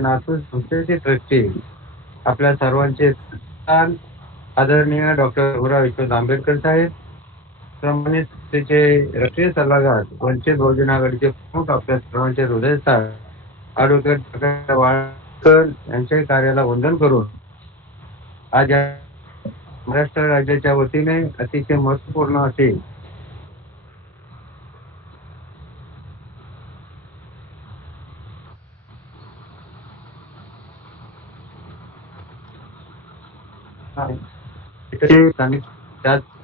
नागपूर संस्थेचे ट्रस्टी आपल्या सर्वांचे स्थान आदरणीय डॉक्टर भीमराव विश्वनाथ आंबेडकर साहेब, प्रमाणे त्याचे राष्ट्रीय सल्लागार वंचित बहुजन आघाडीचे प्रमुख आपल्या सर्वांचे हृदयस्थान ॲडव्होकेट प्रकाश वाळकर यांच्या कार्याला वंदन करून आज या महाराष्ट्र राज्याच्या वतीने अतिशय महत्वपूर्ण असे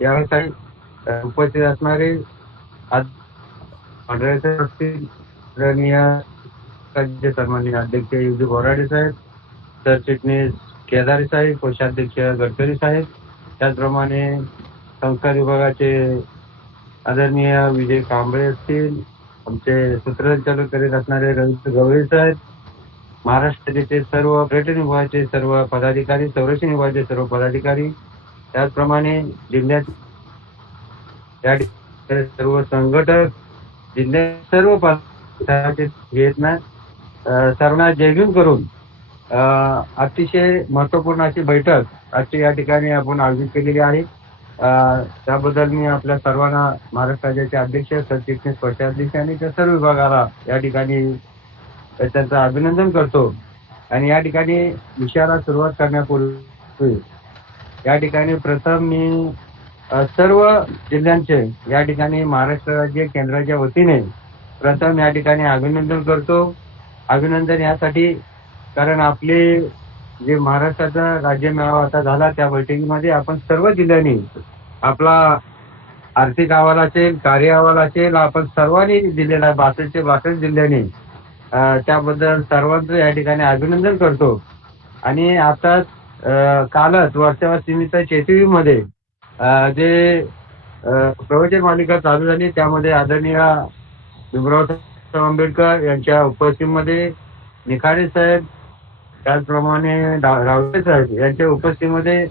यावेळी उपस्थित असणारे मंडळाचे असतील आदरणीय राज्य सन्माननीय अध्यक्ष युजी बोराडे साहेब, सरचिटणीस केदारी साहेब, कोषाध्यक्ष गडकरी साहेब, त्याचप्रमाणे संस्कार विभागाचे आदरणीय विजय कांबळे असतील, आमचे सूत्रसंचालन करीत असणारे रवींद्र गवळी साहेब, महाराष्ट्राचे सर्व पर्यटन विभागाचे सर्व पदाधिकारी, संरक्षण विभागाचे सर्व पदाधिकारी, त्याचप्रमाणे जिल्ह्यात सर्व संघटक, जिल्ह्यात सर्व पदाधिकारी सर्वांना जयभीम करून अतिशय महत्वपूर्ण अशी बैठक आजची या ठिकाणी आपण आयोजित केलेली आहे. त्याबद्दल मी आपल्या सर्वांना महाराष्ट्र राज्याचे अध्यक्ष, सरचिटणीस, कोषाध्यक्ष आणि त्या सर्व विभागाला या ठिकाणी त्यांचं अभिनंदन करतो. आणि या ठिकाणी विषयाला सुरुवात करण्यापूर्वी या ठिकाणी प्रथम मी सर्व जिल्ह्यांचे या ठिकाणी महाराष्ट्र राज्य केंद्राच्या वतीने प्रथम या ठिकाणी अभिनंदन करतो. अभिनंदन यासाठी कारण आपले जे महाराष्ट्राचा राज्य मेळावा आता झाला त्या बैठकीमध्ये आपण सर्व जिल्ह्यांनी आपला आर्थिक अहवाल असेल, कार्य अहवाल असेल, आपण सर्वांनी दिलेला 62 जिल्ह्यांनी त्याबद्दल सर्वांचं या ठिकाणी अभिनंदन करतो. आणि आता कालच वर्षावा सीमित चेतीवीमध्ये जे प्रवचन मालिका चालू झाली त्यामध्ये आदरणीय भीमराव आंबेडकर यांच्या उपस्थितीमध्ये निखाडे साहेब, त्याचप्रमाणे रावते साहेब यांच्या उपस्थितीमध्ये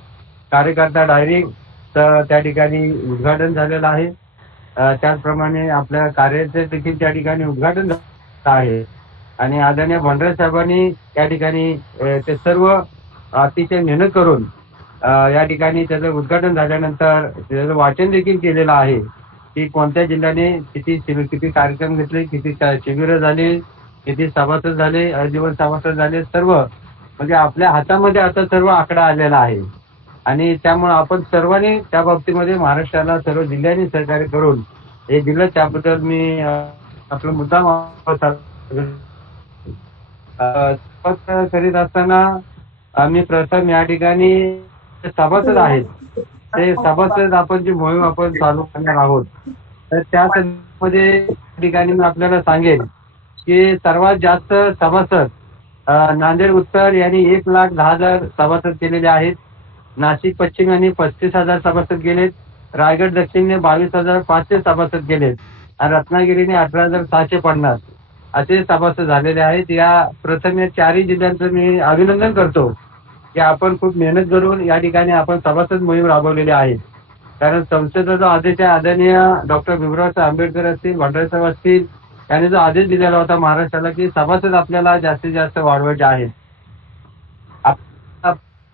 कार्यकर्ता डायरी त्या ठिकाणी उद्घाटन झालेलं आहे. त्याचप्रमाणे आपल्या कार्याचे देखील त्या ठिकाणी उद्घाटन झालं आहे. आणि आदरणीय भंडारे साहेबांनी या ठिकाणी ते सर्व अतिशय मेहनत करून या ठिकाणी त्याचं उद्घाटन झाल्यानंतर त्याचं वाचन देखील केलेलं आहे की कोणत्या जिल्ह्याने किती कार्यक्रम घेतले, किती शिबिरं झाली, किती सभासद झाले, आजीवन सभासद झाले, सर्व म्हणजे आपल्या हातामध्ये आता सर्व आकडा आलेला आहे. आणि त्यामुळे आपण सर्वांनी त्या बाबतीमध्ये महाराष्ट्राला सर्व जिल्ह्यांनी सहकार्य करून हे दिलं, त्याबद्दल मी आपला मुद्दा करीत असताना आम्ही प्रथम या ठिकाणी सभासद आहेत ते सभासद आपण जी मोहीम आपण चालू करणार आहोत तर त्या संदर्भामध्ये ठिकाणी मी आपल्याला सांगेन की सर्वात जास्त सभासद नांदेड उत्तर यांनी 1,10,000 सभासद केलेले आहेत. नाशिक पश्चिम यांनी 35,000 सभासद केलेत. रायगड दक्षिणने 22,500 सभासद केलेत आणि रत्नागिरीने 18,650 असे सभासद झालेले आहेत. या प्रथम या 4 जिल्ह्यांचं मी अभिनंदन करतो की आपण खूप मेहनत करून या ठिकाणी आपण सभासद मोहीम राबवलेली आहे. कारण संसदेचा जो आदेश आहे आदरणीय डॉक्टर भीमराव आंबेडकर असतील, भंडारे साहेब असतील यांनी जो आदेश दिलेला होता महाराष्ट्राला की सभासद आपल्याला जास्तीत जास्त वाढवायचे आहेत.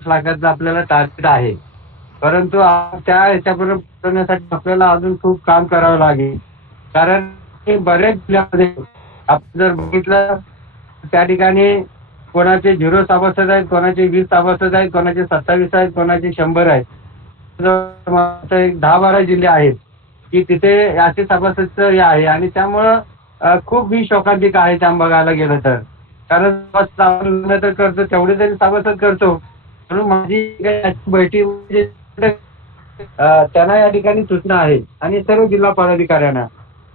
लाखाचं आपल्याला टार्गेट आहे, परंतु त्या ह्याच्यापर्यंत पोहोचण्यासाठी आपल्याला अजून खूप काम करावं लागेल. कारण बऱ्याच जिल्ह्यामध्ये आपण जर बघितलं त्या ठिकाणी कोणाचे 0 सभासद आहेत, कोणाचे 20 सभासद आहेत, कोणाचे 27 आहेत, कोणाचे 100 आहेत. 10-12 जिल्हे आहेत की तिथे असे सभासदचं हे आहे. आणि त्यामुळं खूप ही शोकांतिक आहे त्या बघायला गेलं तर. कारण आपण तर करतो तेवढे तरी सभासद करतो. म्हणून माझी बैठकी त्यांना या ठिकाणी सूचना आहे आणि सर्व जिल्हा पदाधिकाऱ्यांना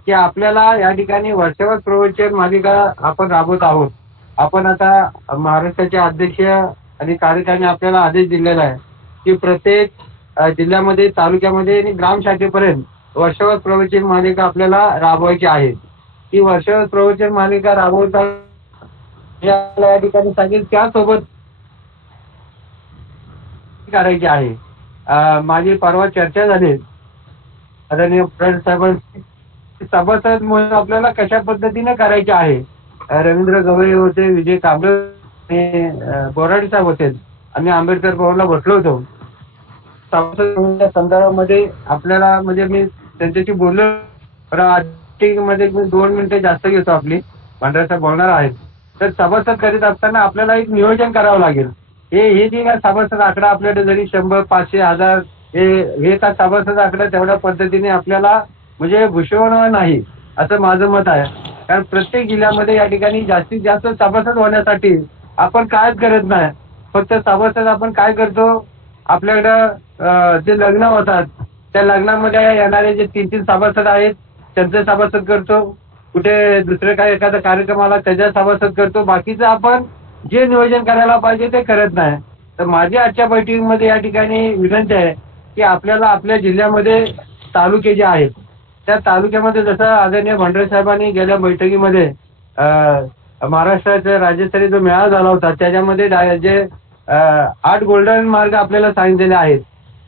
की आपल्याला या ठिकाणी वर्षभर प्रवचन मालिका आपण राबवत आहोत. आपण आता महाराष्ट्राचे अध्यक्ष आणि कार्यकारिणी आपल्याला आदेश दिलेला आहे की प्रत्येक जिल्ह्यामध्ये, तालुक्यामध्ये आणि ग्रामशाखेपर्यंत वर्षभर प्रवचन मालिका आपल्याला राबवायची आहे. ती वर्षभर प्रवचन मालिका राबवता या ठिकाणी सांगेल त्यासोबत करायची आहे. माझी परवा चर्चा झाली आदरणीय साहेबांची सभासद मोहीम आपल्याला कशा पद्धतीने करायची आहे. रवींद्र गवळी होते, विजय कांबळे बोराडे साहेब होते. आम्ही आंबेडकर भवनला बसलो होतो. सभासद संदर्भामध्ये आपल्याला म्हणजे मी त्यांच्याशी बोललो. मध्ये मी 2 मिनिटं जास्त घेतो आपली. भांडारे साहेब बोलणार आहेत. तर सभासद करीत असताना आपल्याला एक नियोजन करावं लागेल. हे जे काय सभासद आकडा आपल्याकडे जरी 100, 500, 1000 हे का सभासद आकडा तेवढ्या पद्धतीने आपल्याला म्हणजे भूषवणं नाही, असं माझं मत आहे. कारण प्रत्येक जिल्ह्यामध्ये या ठिकाणी जास्तीत जास्त सभासद होण्यासाठी आपण कायच करत नाही. फक्त सभासद आपण काय करतो, आपल्याकडं जे लग्न होतात त्या लग्नामध्ये येणारे जे 3-3 सभासद आहेत त्यांचे सभासद करतो. कुठे दुसरे काय एखादा कार्यक्रम आला त्याच्या सभासद करतो. बाकीचं आपण जे नियोजन करायला पाहिजे ते करत नाही. तर माझी आजच्या बैठकीमध्ये या ठिकाणी विनंती आहे की आपल्याला आपल्या जिल्ह्यामध्ये तालुके जे आहेत त्या तालुक्यामध्ये जसं आदरणीय भांडारे साहेबांनी गेल्या बैठकीमध्ये महाराष्ट्राचा राज्यस्तरीय जो मेळावा झाला होता त्याच्यामध्ये जे 8 गोल्डन मार्ग आपल्याला सांगितलेले आहेत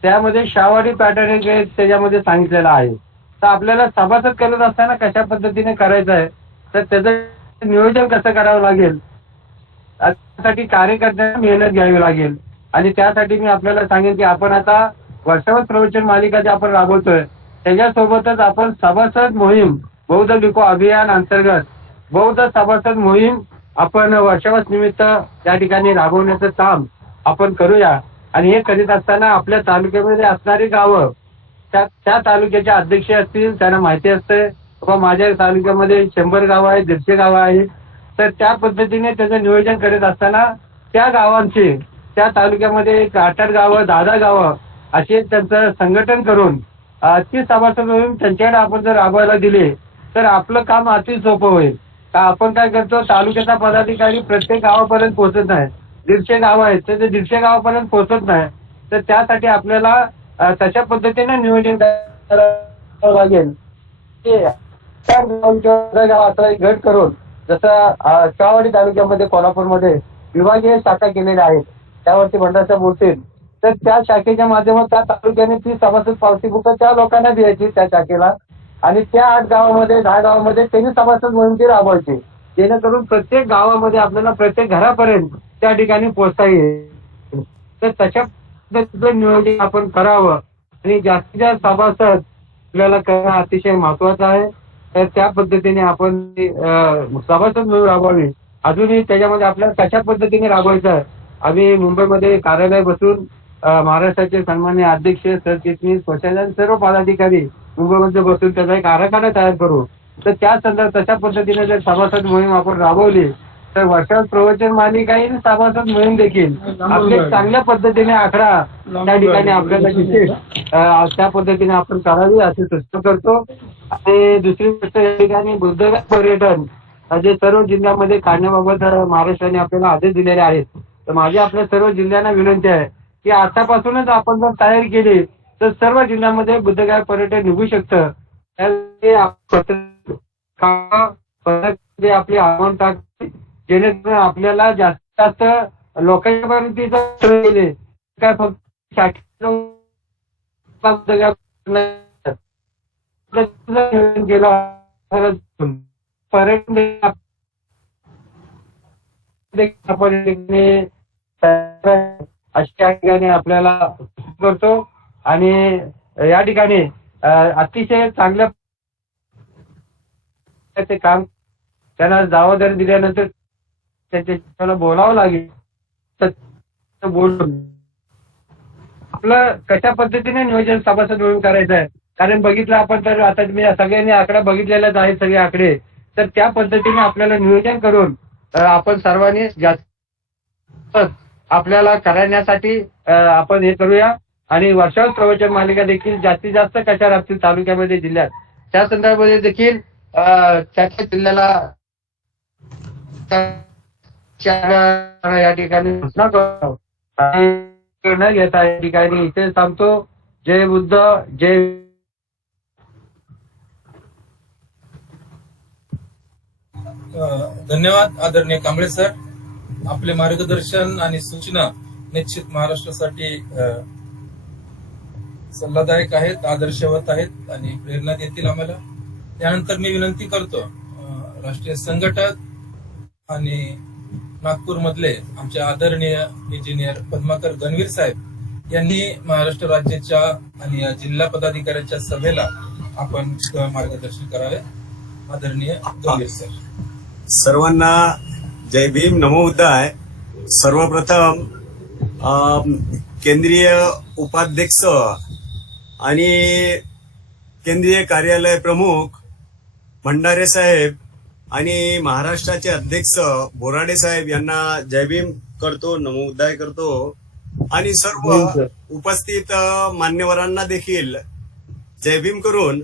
त्यामध्ये शाहवाडी पॅटर्न त्याच्यामध्ये सांगितलेलं आहे. तर आपल्याला सभासद करत असताना कशा पद्धतीने करायचं आहे तर त्याचं नियोजन कसं करावं लागेल, त्यासाठी कार्यकर्त्यांना मेहनत घ्यावी लागेल. आणि त्यासाठी मी आपल्याला सांगेन की आपण आता वर्षावर प्रवचन मालिका जे आपण राबवतोय त्याच्यासोबतच आपण सभासद मोहीम बौद्ध लिको अभियान अंतर्गत बौद्ध सभासद मोहीम आपण वर्षावास निमित्त या ठिकाणी राबवण्याचं काम आपण करूया. आणि हे करीत असताना आपल्या तालुक्यामध्ये असणारी गावं त्या तालुक्याचे अध्यक्ष असतील त्यांना माहिती असते बाबा माझ्या तालुक्यामध्ये 100 गावं आहेत, 150 गावं आहेत. तर त्या पद्धतीने त्याचं नियोजन करत असताना त्या गावांचे त्या तालुक्यामध्ये 8-8 गावं 10-10 गावं असे त्यांचं संघटन करून ती सभासद मोहीम त्यांच्याकडे आपण जर राबवायला दिले तर आपलं काम अति सोपं होईल. का आपण काय करतो तालुक्याचा पदाधिकारी प्रत्येक गावापर्यंत पोहोचत नाही. 150 गावं आहेत तर ते 150 गावापर्यंत पोहोचत नाही. तर त्यासाठी आपल्याला तशा पद्धतीने नियोजन करावं लागेल. असा एक गट करून जसं शाहवाडी तालुक्यामध्ये कोल्हापूरमध्ये विभागीय शाखा केलेल्या आहेत त्यावरती भंडारच्या बोलतील तर त्या शाखेच्या माध्यमातून त्या तालुक्याने ती सभासद पावती बुक त्या लोकांना द्यायची त्या शाखेला आणि त्या 8 गावामध्ये 10 गावामध्ये त्यांनी सभासद मोहीम राबवायची जेणेकरून प्रत्येक गावामध्ये आपल्याला प्रत्येक घरापर्यंत त्या ठिकाणी पोहोचता येईल. तर तशा पद्धतीचं नियोजन आपण करावं आणि जास्तीत जास्त सभासद आपल्याला करणं अतिशय महत्वाचं आहे. तर त्या पद्धतीने आपण सभासद मोहीम राबवावी. अजूनही त्याच्यामध्ये आपल्याला कशा पद्धतीने राबवायचं आहे आम्ही मुंबईमध्ये कार्यालय बसून महाराष्ट्राचे सन्माननीय अध्यक्ष सरचिटणीस प्रशासन सर्व पदाधिकारी मुंबईमध्ये बसून त्याचा एक आराखडा तयार करू. तर त्या संदर्भात तशा पद्धतीने जर सभासद मोहीम आपण राबवली तर वर्षात प्रवचन मालिका येईल सभासद मोहीम देखील आपले चांगल्या पद्धतीने आकडा त्या ठिकाणी आपल्याला दिसेल त्या पद्धतीने आपण करावी असे सुचना करतो. आणि दुसरी गोष्ट या ठिकाणी बुद्धगया पर्यटन जे सर्व जिल्ह्यामध्ये काढण्याबाबत महाराष्ट्राने आपल्याला आदेश दिलेले आहेत. तर माझी आपल्या सर्व जिल्ह्यांना विनंती आहे की आतापासूनच आपण जर तयारी केली तर सर्व जिल्ह्यामध्ये बुद्धगया पर्यटन निघू शकतं. आपली आव्हान टाकते जेणेकरून आपल्याला जास्तीत जास्त लोकांपर्यंत काय फक्त पर्यटन अशा ठिकाणी आपल्याला करतो आणि या ठिकाणी अतिशय चांगल्या ते काम त्यांना जबाबदारी दिल्यानंतर त्याला बोलावं लागेल. तर बोलून आपलं कशा पद्धतीने नियोजन सभासद मोहीम करायचं आहे कारण बघितलं आपण तर आता मी सगळ्यांनी आकडा बघितलेलाच आहे सगळे आकडे. तर त्या पद्धतीने आपल्याला नियोजन करून आपण सर्वांनी जास्त आपल्याला करण्यासाठी आपण हे करूया. आणि वर्षावर प्रवचन मालिका देखील जास्तीत जास्त कशा राबतील तालुक्यामध्ये जिल्ह्यात त्या संदर्भामध्ये देखील त्या जिल्ह्याला या ठिकाणी घोषणा करण्यात येत आहे. या ठिकाणी इथे सांगतो जय बुद्ध जय. धन्यवाद आदरणीय कांबळे सर. आपले मार्गदर्शन आणि सूचना निश्चित महाराष्ट्रासाठी सल्लादायक आहेत, आदर्शवत आहेत आणि प्रेरणा देतील आम्हाला. त्यानंतर मी विनंती करतो राष्ट्रीय संघटक आणि नागपूर मधले आमचे आदरणीय इंजिनियर पद्माकर गणवीर साहेब यांनी महाराष्ट्र राज्याच्या आणि जिल्हा पदाधिकाऱ्यांच्या सभेला आपण मार्गदर्शन करावे. आदरणीय गणवीर साहेब. सर्वांना जय भीम, नमो बुद्धाय. सर्वप्रथम केंद्रीय उपाध्यक्ष आणि केंद्रीय कार्यालय प्रमुख भंडारे साहेब आणि महाराष्ट्राचे अध्यक्ष बोराडे साहेब यांना जय भीम करतो, नमो बुद्धाय करतो आणि सर्व उपस्थित मान्यवरांना देखील जय भीम करून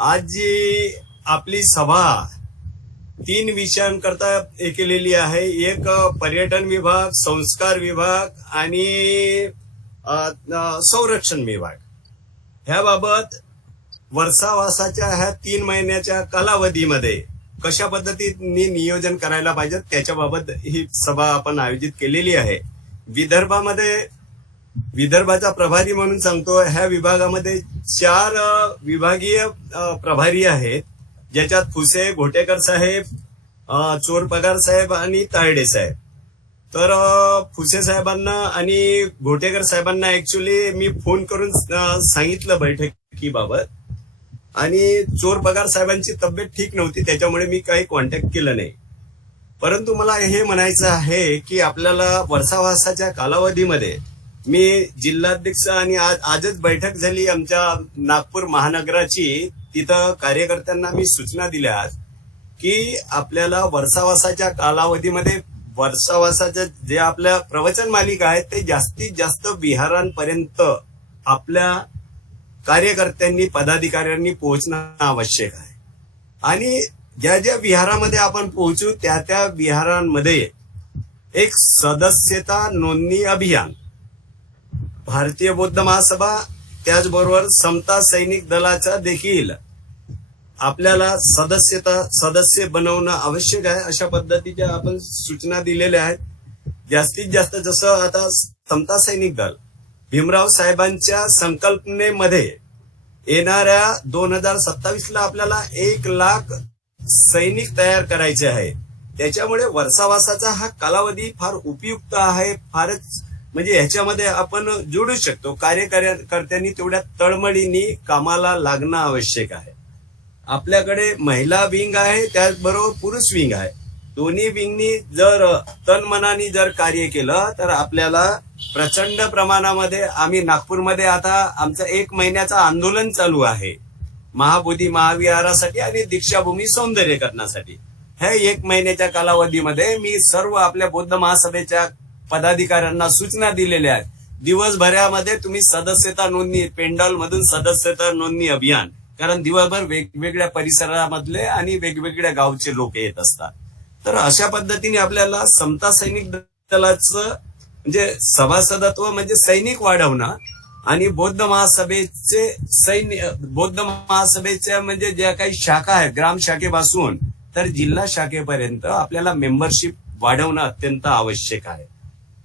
आज जी आपली सभा 3 विषयांकरता केलेली आहे. एक पर्यटन विभाग, संस्कार विभाग आणि संरक्षण विभाग. ह्याबाबत वर्षावासाच्या ह्या 3 महिन्याच्या कालावधीमध्ये कशा पद्धतीने नियोजन करायला पाहिजे त्याच्याबाबत ही सभा आपण आयोजित केलेली आहे. विदर्भाचा प्रभारी म्हणून सांगतो, ह्या विभागामध्ये 4 विभागीय प्रभारी आहेत, ज्याच्यात फुसे, घोटेकर साहेब, चोरपगार साहेब आणि तायडे साहेब. तर फुसे साहेबांना आणि घोटेकर साहेबांना ऍक्च्युली मी फोन करून सांगितलं बैठकीबाबत, आणि चोरपगार साहेबांची तब्येत ठीक नव्हती, त्याच्यामुळे मी काही कॉन्टॅक्ट केलं नाही. परंतु मला हे म्हणायचं आहे की आपल्याला वर्षावासाच्या कालावधीमध्ये मी जिल्हाध्यक्ष आणि आजच बैठक झाली आमच्या नागपूर महानगराची. तिथं कार्यकर्त्यांना मी सूचना दिल्या की आपल्याला वर्षावासाच्या कालावधीमध्ये वर्षावासाच्या जे आपल्या प्रवचन मालिका आहेत ते जास्तीत जास्त विहारांपर्यंत आपल्या कार्यकर्त्यांनी, पदाधिकाऱ्यांनी पोहोचणं आवश्यक आहे. आणि ज्या ज्या विहारामध्ये आपण पोहोचू त्या विहारांमध्ये एक सदस्यता नोंदणी अभियान, भारतीय बौद्ध महासभा, त्याचबरोबर समता सैनिक दलाचा देखील आपल्याला सदस्य बनवणं आवश्यक आहे. अशा पद्धतीच्या आपण सूचना दिलेल्या आहेत. जास्तीत जास्त जसं आता समता सैनिक दल भीमराव साहेबांच्या संकल्पनेमध्ये येणाऱ्या 2027ला आपल्याला 1 लाख सैनिक तयार करायचे आहे. त्याच्यामुळे वर्षावासाचा हा कालावधी फार उपयुक्त आहे. फारच म्हणजे ह्याच्यामध्ये आपण जोडू शकतो. कार्यकर्त्यांनी तेवढ्या तळमळीने कामाला लागणं आवश्यक आहे. आपल्याकडे महिला विंग आहे, त्याचबरोबर पुरुष विंग आहे. दोन्ही विंगनी जर तनमनाने जर कार्य केलं तर आपल्याला प्रचंड प्रमाणामध्ये, आम्ही नागपूरमध्ये आता आमचं 1 महिन्याचं आंदोलन चालू आहे महाबोधी महाविहारासाठी आणि दीक्षाभूमी सौंदर्यीकरणासाठी. ह्या 1 महिन्याच्या कालावधीमध्ये मी सर्व आपल्या बौद्ध महासभेच्या पदाधिकाऱ्यांना सूचना दिलेल्या आहेत. दिवसभरामध्ये तुम्ही सदस्यता नोंदणी, पेंडॉल मधून सदस्यता नोंदणी अभियान, कारण दिवसभर वेगवेगळ्या परिसरामधले आणि वेगवेगळ्या गावचे लोक येत असतात. तर अशा पद्धतीने आपल्याला समता सैनिक दलाचं म्हणजे सभासदत्व म्हणजे सैनिक वाढवणं आणि बौद्ध महासभेच्या म्हणजे ज्या काही शाखा आहेत, ग्राम शाखेपासून तर जिल्हा शाखेपर्यंत आपल्याला मेंबरशिप वाढवणं अत्यंत आवश्यक आहे.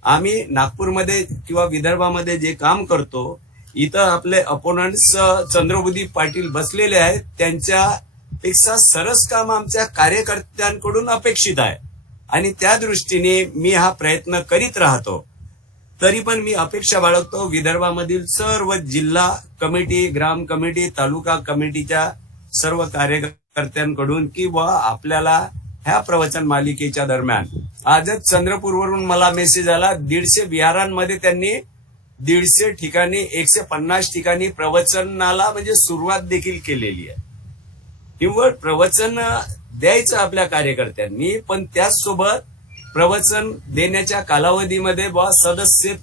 आम्ही नागपूरमध्ये किंवा विदर्भामध्ये जे काम करतो, इथं आपले अपोनंट्स चंद्रबुद्धी पाटील बसलेले आहेत, त्यांच्यापेक्षा सरस काम आमच्या कार्यकर्त्यांकडून अपेक्षित आहे आणि त्या दृष्टीने मी हा प्रयत्न करीत राहतो. तरी पण मी अपेक्षा बाळगतो विदर्भामधील सर्व जिल्हा कमिटी, ग्राम कमिटी, तालुका कमिटीच्या सर्व कार्यकर्त्यांकडून की आपल्याला ह्या प्रवचन मालिकेच्या दरम्यान, आजच चंद्रपूरवरून मला मेसेज आला, 150 विहारांमध्ये त्यांनी 150 ठिकाणी 150 ठिकाणी प्रवचनाला म्हणजे सुरुवात देखील केलेली आहे. निव्वळ प्रवचन द्यायचं आपल्या कार्यकर्त्यांनी, पण त्याचसोबत प्रवचन देण्याच्या कालावधीमध्ये सदस्य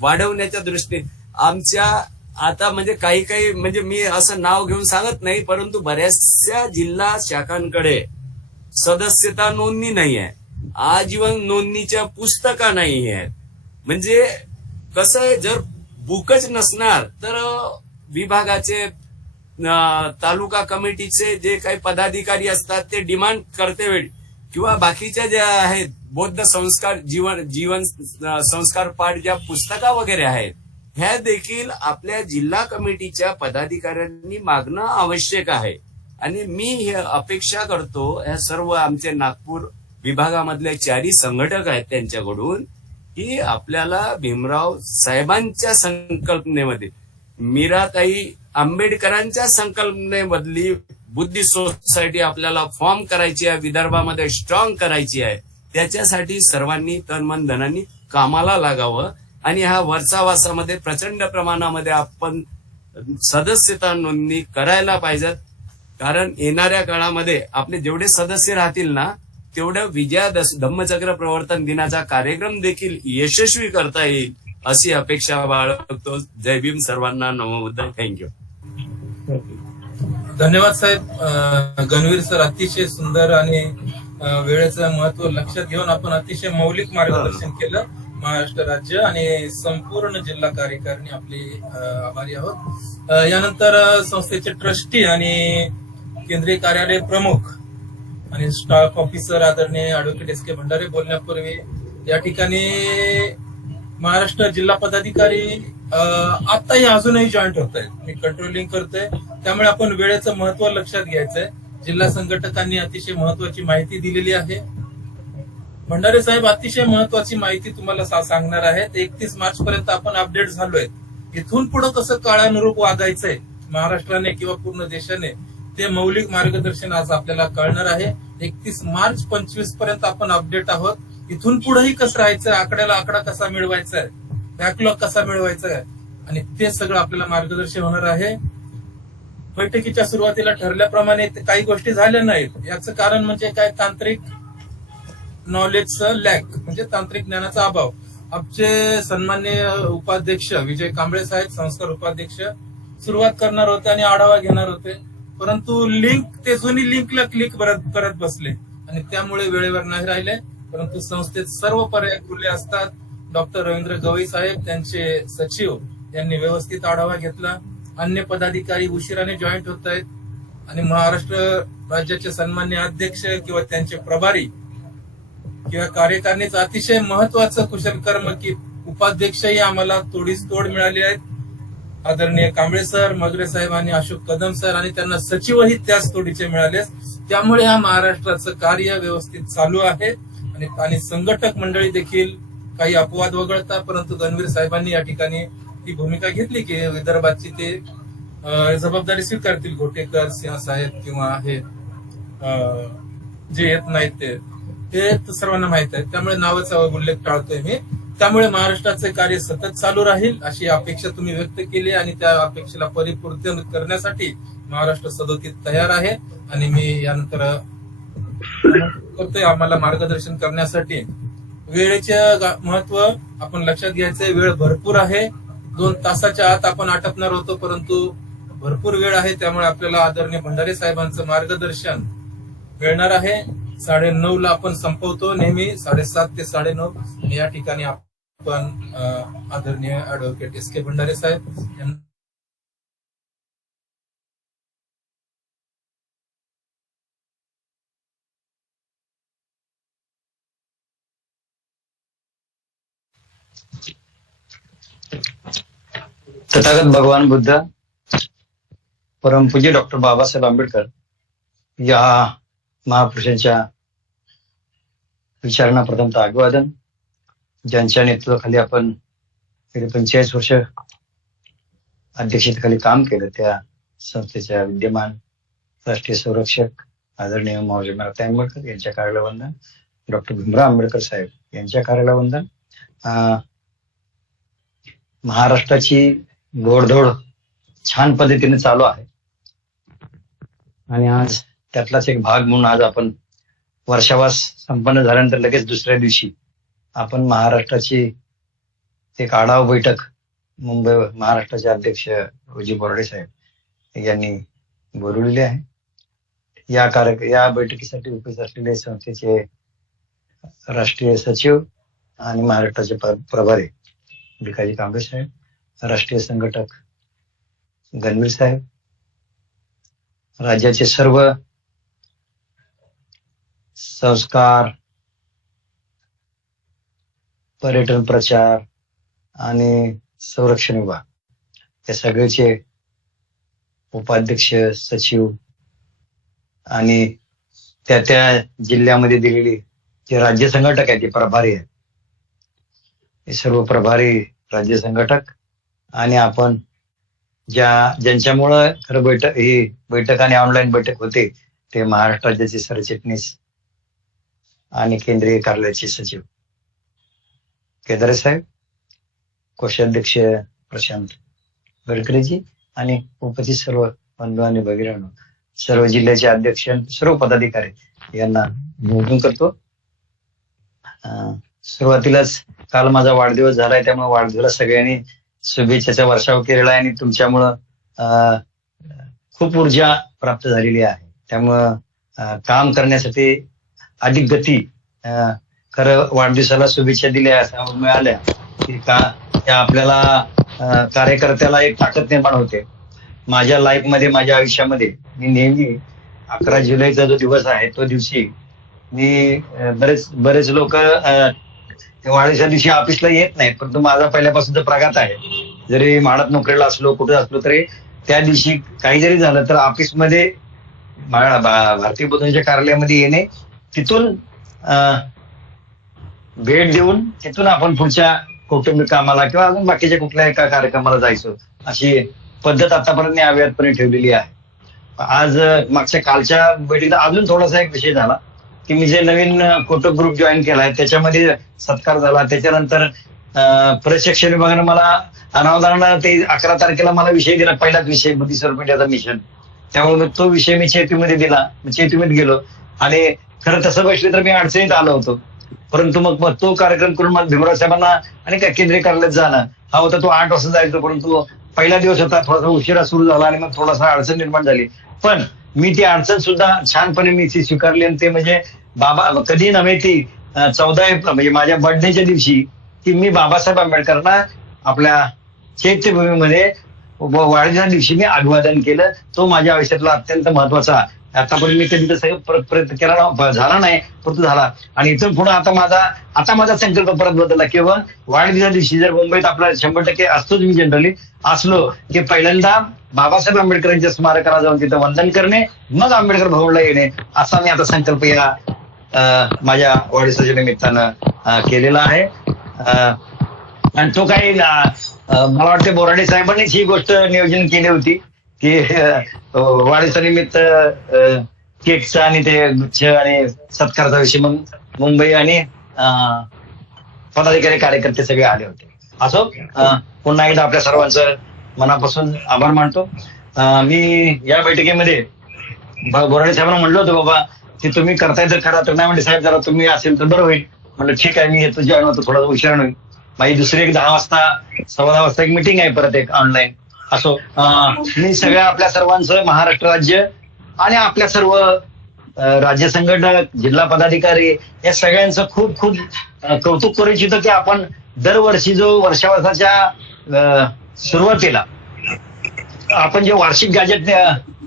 वाढवण्याच्या दृष्टीने आमच्या आता म्हणजे काही म्हणजे मी असं नाव घेऊन सांगत नाही, परंतु बऱ्याचशा जिल्हा शाखांकडे सदस्यता नोंदणी नाही आहे, आजीवन नोंदणीच्या पुस्तका नाही आहेत. म्हणजे कसं आहे, जर बुकच नसणार तर विभागाचे तालुका कमिटीचे जे काही पदाधिकारी असतात ते डिमांड करते वेळी किंवा बाकीच्या ज्या आहेत बौद्ध संस्कार जीवन संस्कार पाठ ज्या पुस्तका वगैरे आहेत, ह्या देखील आपल्या जिल्हा कमिटीच्या पदाधिकाऱ्यांनी मागणं आवश्यक आहे. आणि मी हे अपेक्षा करतो, ह्या सर्व आमचे नागपूर विभागामधले चारही संघटक आहेत त्यांच्याकडून की आपल्याला भीमराव साहेबांच्या संकल्पनेमध्ये, मीराताई आंबेडकरांच्या संकल्पनेमधली बुद्धिस्ट सोसायटी आपल्याला फॉर्म करायची आहे, विदर्भामध्ये स्ट्रॉंग करायची आहे. त्याच्यासाठी सर्वांनी तन मन धनांनी कामाला लागावं आणि ह्या वर्षावासामध्ये प्रचंड प्रमाणामध्ये आपण सदस्यता नोंदणी करायला पाहिजेत. कारण येणाऱ्या काळामध्ये आपले जेवढे सदस्य राहतील ना, तेवढं विजया धम्मचक्र प्रवर्तन दिनाचा कार्यक्रम देखील यशस्वी करता येईल अशी अपेक्षा बाळगतो. जय भीम, सर्वांना नमो बुद्धाय. थँक्यू. धन्यवाद साहेब. गणवीर सर, अतिशय सुंदर आणि वेळेचं महत्व लक्षात घेऊन आपण अतिशय मौलिक मार्गदर्शन केलं. महाराष्ट्र राज्य आणि संपूर्ण जिल्हा कार्यकारिणी आपले आभारी आहोत. यानंतर संस्थेचे ट्रस्टी आणि केंद्रीय कार्यालय प्रमुख आणि स्टाफ ऑफिसर आदरणीय ऍडव्होकेट एस के भंडारे बोलण्यापूर्वी या ठिकाणी महाराष्ट्र जिल्हा पदाधिकारी आताही अजूनही जॉईंट होत आहेत. मी कंट्रोलिंग करतोय, त्यामुळे आपण वेळेचं महत्व लक्षात घ्यायचंय. जिल्हा संघटकांनी अतिशय महत्वाची माहिती दिलेली आहे. भंडारे साहेब अतिशय महत्वाची माहिती तुम्हाला सांगणार आहेत. 31 मार्च पर्यंत आपण अपडेट झालोय. इथून पुढे कसं काळानुरूप वागायचंय महाराष्ट्राने किंवा पूर्ण देशाने, ते मौलिक मार्गदर्शन आज आपल्याला कळणार आहे. 31 मार्च 25 पर्यंत आपण अपडेट आहोत. इथून पुढेही कसं राहायचं, आकड्याला आकडा कसा मिळवायचा आहे, बॅकलॉग कसा मिळवायचा आहे, आणि ते सगळं आपल्याला मार्गदर्शन होणार आहे. बैठकीच्या सुरुवातीला ठरल्याप्रमाणे काही गोष्टी झाल्या नाहीत. याचं कारण म्हणजे काय, तांत्रिक नॉलेजचं लॅक, म्हणजे तांत्रिक ज्ञानाचा अभाव. आमचे सन्माननीय उपाध्यक्ष विजय कांबळे साहेब, संस्कार उपाध्यक्ष, सुरुवात करणार होते आणि आढावा घेणार होते, परंतु ते जुनी लिंकला क्लिक करत बसले आणि त्यामुळे वेळेवर नाही राहिले. परंतु संस्थेत सर्व पर्याय खुले असतात. डॉक्टर रवींद्र गवई साहेब, त्यांचे सचिव, यांनी व्यवस्थित आढावा घेतला. अन्य पदाधिकारी उशिराने जॉईंट होत आहेत आणि महाराष्ट्र राज्याचे सन्मान्य अध्यक्ष किंवा त्यांचे प्रभारी किंवा कार्यकारिणीचं अतिशय महत्वाचं कुशल कर्म की उपाध्यक्षही आम्हाला तोडीस तोड मिळाली आहेत. आदरणीय कांबळे सर, मगरे साहेब आणि अशोक कदम सर, आणि त्यांना सचिवही त्याच तोडीचे मिळाले. त्यामुळे हा महाराष्ट्राचं कार्य व्यवस्थित चालू आहे आणि संघटक मंडळी देखील काही अपवाद वगळता, परंतु गणवीर साहेबांनी या ठिकाणी ती भूमिका घेतली की विदर्भाची ते जबाबदारी स्वीकारतील. घोटेकर, सिंह साहेब किंवा हे जे येत नाहीत ते सर्वांना माहित आहे, त्यामुळे नावाचा उल्लेख टाळतोय मी. त्यामुळे महाराष्ट्राचे कार्य सतत चालू राहील अशी अपेक्षा तुम्ही व्यक्त केली आणि त्या अपेक्षेला परिपूर्ण करण्यासाठी महाराष्ट्र सदोतीत तयार आहे. आणि मी यानंतर करतोय आम्हाला मार्गदर्शन करण्यासाठी. वेळेचे महत्व आपण लक्षात घ्यायचंय. वेळ भरपूर आहे. 2 तासाच्या आत आपण आटपणार होतो, परंतु भरपूर वेळ आहे, त्यामुळे आपल्याला आदरणीय भंडारे साहेबांचं मार्गदर्शन मिळणार आहे. 9:30 ला आपण संपवतो नेहमी, 7:30 ते 9:30. या ठिकाणी आपण आदरणीय ऍडव्होकेट एस के भंडारे साहेब यांना तथागत भगवान बुद्ध, परमपूज्य डॉक्टर बाबासाहेब आंबेडकर या महापुरुषांच्या विचारांना प्रथमतः अभिवादन. ज्यांच्या नेतृत्वाखाली आपण गेली 45 वर्ष अध्यक्षतेखाली काम केलं, त्या संस्थेच्या विद्यमान राष्ट्रीय संरक्षक आदरणीय मौलाना आंबेडकर यांच्या कार्याला वंदन. डॉक्टर भीमराव आंबेडकर साहेब यांच्या कार्याला वंदन. महाराष्ट्राची घोडदौड छान पद्धतीने चालू आहे आणि आज त्यातलाच एक भाग म्हणून आज आपण वर्षावास संपन्न झाल्यानंतर लगेच दुसऱ्या दिवशी आपण महाराष्ट्राची एक आढावा बैठक मुंबई महाराष्ट्राचे अध्यक्ष ओजी बोर्डे साहेब यांनी बोलवलेली आहे. या बैठकीसाठी उपस्थित असलेले संस्थेचे राष्ट्रीय सचिव आणि महाराष्ट्राचे प्रभारी भिकाजी कांबळे साहेब, राष्ट्रीय संघटक गणवीर साहेब, राज्याचे सर्व संस्कार, पर्यटन प्रचार आणि संरक्षण विभाग या सगळ्याचे उपाध्यक्ष, सचिव आणि त्या जिल्ह्यामध्ये दिलेली जे राज्य संघटक आहे ते प्रभारी आहे, हे सर्व प्रभारी राज्य संघटक आणि आपण ज्यांच्यामुळं खरं ही बैठक आणि ऑनलाईन बैठक होते ते महाराष्ट्र राज्याचे सरचिटणीस आणि केंद्रीय कार्यालयाचे सचिव केदारे साहेब, कोषाध्यक्ष प्रशांत गडकरीजी आणि उपस्थित सर्व बंधू आणि भगिनींनो, सर्व जिल्ह्याचे अध्यक्ष सर्व पदाधिकारी यांना निवेदन करतो. सुरुवातीलाच काल माझा वाढदिवस झालाय, त्यामुळे वाढदिवसाला सगळ्यांनी शुभेच्छाचा वर्षाव केलेला आहे आणि तुमच्यामुळं खूप ऊर्जा प्राप्त झालेली आहे. त्यामुळं काम करण्यासाठी अधिक गती खरं वाढदिवसाला शुभेच्छा दिल्या मिळाल्या की त्या आपल्याला कार्यकर्त्याला एक ताकद निर्माण होते. माझ्या लाईफमध्ये, माझ्या आयुष्यामध्ये मी नेहमी 11 जुलैचा जो दिवस आहे तो दिवशी मी बरेच लोक वाढदिवसा दिवशी ऑफिसला येत नाहीत, परंतु माझा पहिल्यापासूनचा प्रघात आहे. जरी म्हाडात नोकरीला असलो, कुठे असलो तरी त्या दिवशी काही जरी झालं तर ऑफिसमध्ये भारतीय बुद्धांच्या कार्यालयामध्ये येणे, तिथून भेट देऊन तिथून आपण पुढच्या कौटुंबिक कामाला किंवा अजून बाकीच्या कुठल्याही एका कार्यक्रमाला जायचो, अशी पद्धत आतापर्यंत अव्याहतपणे ठेवलेली आहे. आज मागच्या कालच्या बैठकीत अजून थोडासा एक विषय झाला की मी जे नवीन फोटो ग्रुप जॉईन केलाय त्याच्यामध्ये सत्कार झाला. त्याच्यानंतर प्रशिक्षण विभागानं मला अनावधानानं ते 11 तारखेला मला विषय दिला, पहिलाच विषय बुद्धिस्वरूप इंडियाचा मिशन. त्यामुळे तो विषय मी चेतुमध्ये दिला, चेतुमध्ये गेलो आणि खरं तसं बसले तर मी अडचणीत आलो होतो. परंतु मग तो कार्यक्रम करून मला भीमराव साहेबांना आणि केंद्रीय कार्यालयात जाणं हा होता, तो 8 वाजता जायचो. परंतु पहिला दिवस होता, थोडासा उशिरा सुरू झाला आणि मग थोडासा अडचण निर्माण झाली. पण मी ती अडचण सुद्धा छानपणे मी ती स्वीकारली आणि ते म्हणजे बाबा कधी नव्हे ती 14 एप्रिल म्हणजे माझ्या बर्थडेच्या दिवशी की मी बाबासाहेब आंबेडकरांना आपल्या चैत्यभूमीमध्ये वाढदिवसा दिवशी मी अभिवादन केलं. तो माझ्या आयुष्यातला अत्यंत महत्वाचा, आतापर्यंत मी कधी तसं प्रयत्न केला झाला नाही, परंतु झाला. आणि इथून पुढे आता माझा संकल्प परत बदलला. किंवा वाढदिवसा दिवशी जर मुंबईत आपला 100% असतोच, मी जनरली असलो की पहिल्यांदा बाबासाहेब आंबेडकरांच्या स्मारकाला जाऊन तिथं वंदन करणे, मग आंबेडकर भवनला येणे, असा मी आता संकल्प या माझ्या वाढदिवसाच्या निमित्तानं केलेला आहे. आणि तो काही मला वाटतं बोराडे साहेबांनीच ही गोष्ट नियोजन केली होती की वाढदिवसानिमित्त केकचा आणि ते गुच्छ आणि सत्कारचा विषय मग मुंबई आणि पदाधिकारी कार्यकर्ते सगळे आले होते. असो, पुन्हा एकदा आपल्या सर्वांचं मनापासून आभार मानतो. मी या बैठकीमध्ये बोराडे साहेबांना म्हणलो होतो, बाबा की तुम्ही करताय तर करा, तर नाही म्हणजे साहेब जरा तुम्ही असेल तर बरं होईल. म्हणलं ठीक आहे, मी येतो, जॉईन होतो, थोडा उशिरा होईल. माझी दुसरी एक 10 वाजता 10:15 वाजता एक मिटिंग आहे परत एक ऑनलाईन. असो, मी सगळ्या आपल्या सर्वांचं महाराष्ट्र राज्य आणि आपल्या सर्व राज्य संघटक, जिल्हा पदाधिकारी या सगळ्यांचं खूप खूप कौतुक करू इच्छितो की आपण दरवर्षी जो वर्षाच्या सुरुवातीला आपण जे वार्षिक गॅजेट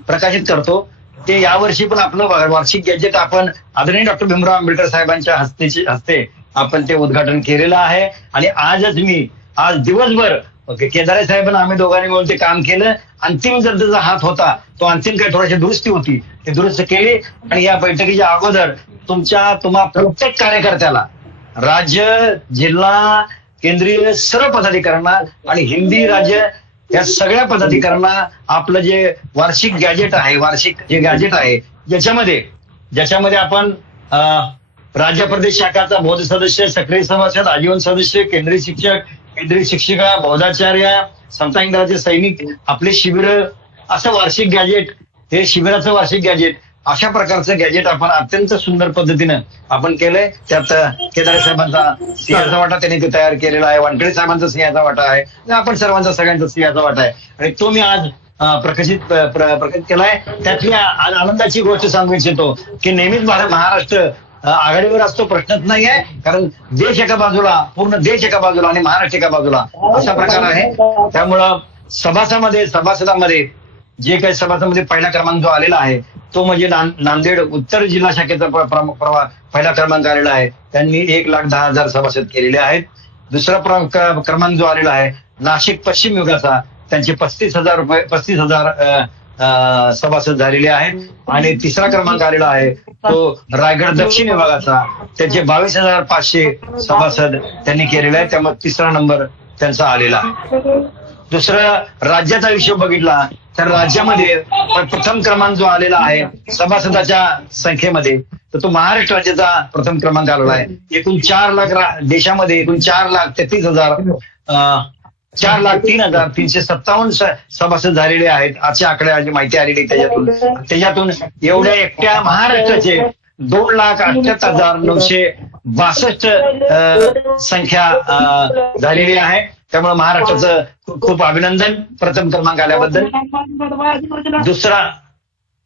प्रकाशित करतो ते यावर्षी पण आपलं वार्षिक गॅजेट आपण आदरणीय डॉक्टर भीमराव आंबेडकर साहेबांच्या हस्ते आपण ते उद्घाटन केलेलं आहे. आणि आज दिवसभर केदारे साहेबांना आम्ही दोघांनी मिळून ते काम केलं. अंतिम जर त्याचा हात होता, तो अंतिम काही थोडीशी दुरुस्ती होती, ती दुरुस्त केली. आणि या बैठकीच्या अगोदर तुम्हा प्रत्येक कार्यकर्त्याला, राज्य, जिल्हा, केंद्रीय सर्व पदाधिकाऱ्यांना आणि हिंदी राज्य या सगळ्या पदाधिकाऱ्यांना आपलं जे वार्षिक गॅजेट आहे ज्याच्यामध्ये आपण राज्य प्रदेश शाखाचा बौद्ध सदस्य, सक्रिय सभासद, आजीवन सदस्य, केंद्रीय शिक्षक, केंद्रीय शिक्षिका, बौद्धाचार्य, समतांग दलाचे सैनिक, आपले शिबिर, असं वार्षिक गॅजेट, हे शिबिराचं वार्षिक गॅजेट, अशा प्रकारचं गॅजेट आपण अत्यंत सुंदर पद्धतीनं आपण केलंय. त्यात केदारे साहेबांचा सिंहाचा वाटा त्यांनी ते तयार केलेला आहे, वानखेडे साहेबांचा सिंहाचा वाटा आहे, आपण सर्वांचा सगळ्यांचा सिंहाचा वाटा आहे. आणि तो मी आज प्रकाशित केलाय. त्यातली आनंदाची गोष्ट सांगू इच्छितो की नेहमीच महाराष्ट्र आघाडीवर असतो, प्रश्नच नाही आहे. कारण देश एका बाजूला, पूर्ण देश एका बाजूला आणि महाराष्ट्र एका बाजूला, असा प्रकार आहे. त्यामुळं सभासदांमध्ये जे काही सभासदांमध्ये पहिला क्रमांक जो आलेला आहे तो म्हणजे नांदेड उत्तर जिल्हा शाखेचा पहिला क्रमांक आलेला आहे. त्यांनी 1,10,000 सभासद केलेले आहेत. दुसरा क्रमांक जो आलेला आहे नाशिक पश्चिम विभागाचा, त्यांचे 35,000 सभासद झालेले आहेत आणि तिसरा क्रमांक आलेला आहे तो रायगड दक्षिण विभागाचा. त्याचे 22,500 सभासद त्यांनी केलेले आहे, त्यामुळे तिसरा नंबर त्यांचा आलेला आहे. दुसरं राज्याचा विषय बघितला तर राज्यामध्ये प्रथम क्रमांक जो आलेला आहे सभासदाच्या संख्येमध्ये तर तो महाराष्ट्र राज्याचा प्रथम क्रमांक आलेला आहे. एकूण 4 लाख देशामध्ये एकूण 4,33,357 सभासद झालेले आहेत. अशा आकड्याची माहिती आलेली त्याच्यातून एवढ्या एकट्या महाराष्ट्राचे 2,68,962 संख्या झालेली आहे. त्यामुळे महाराष्ट्राचं खूप अभिनंदन प्रथम क्रमांक आल्याबद्दल.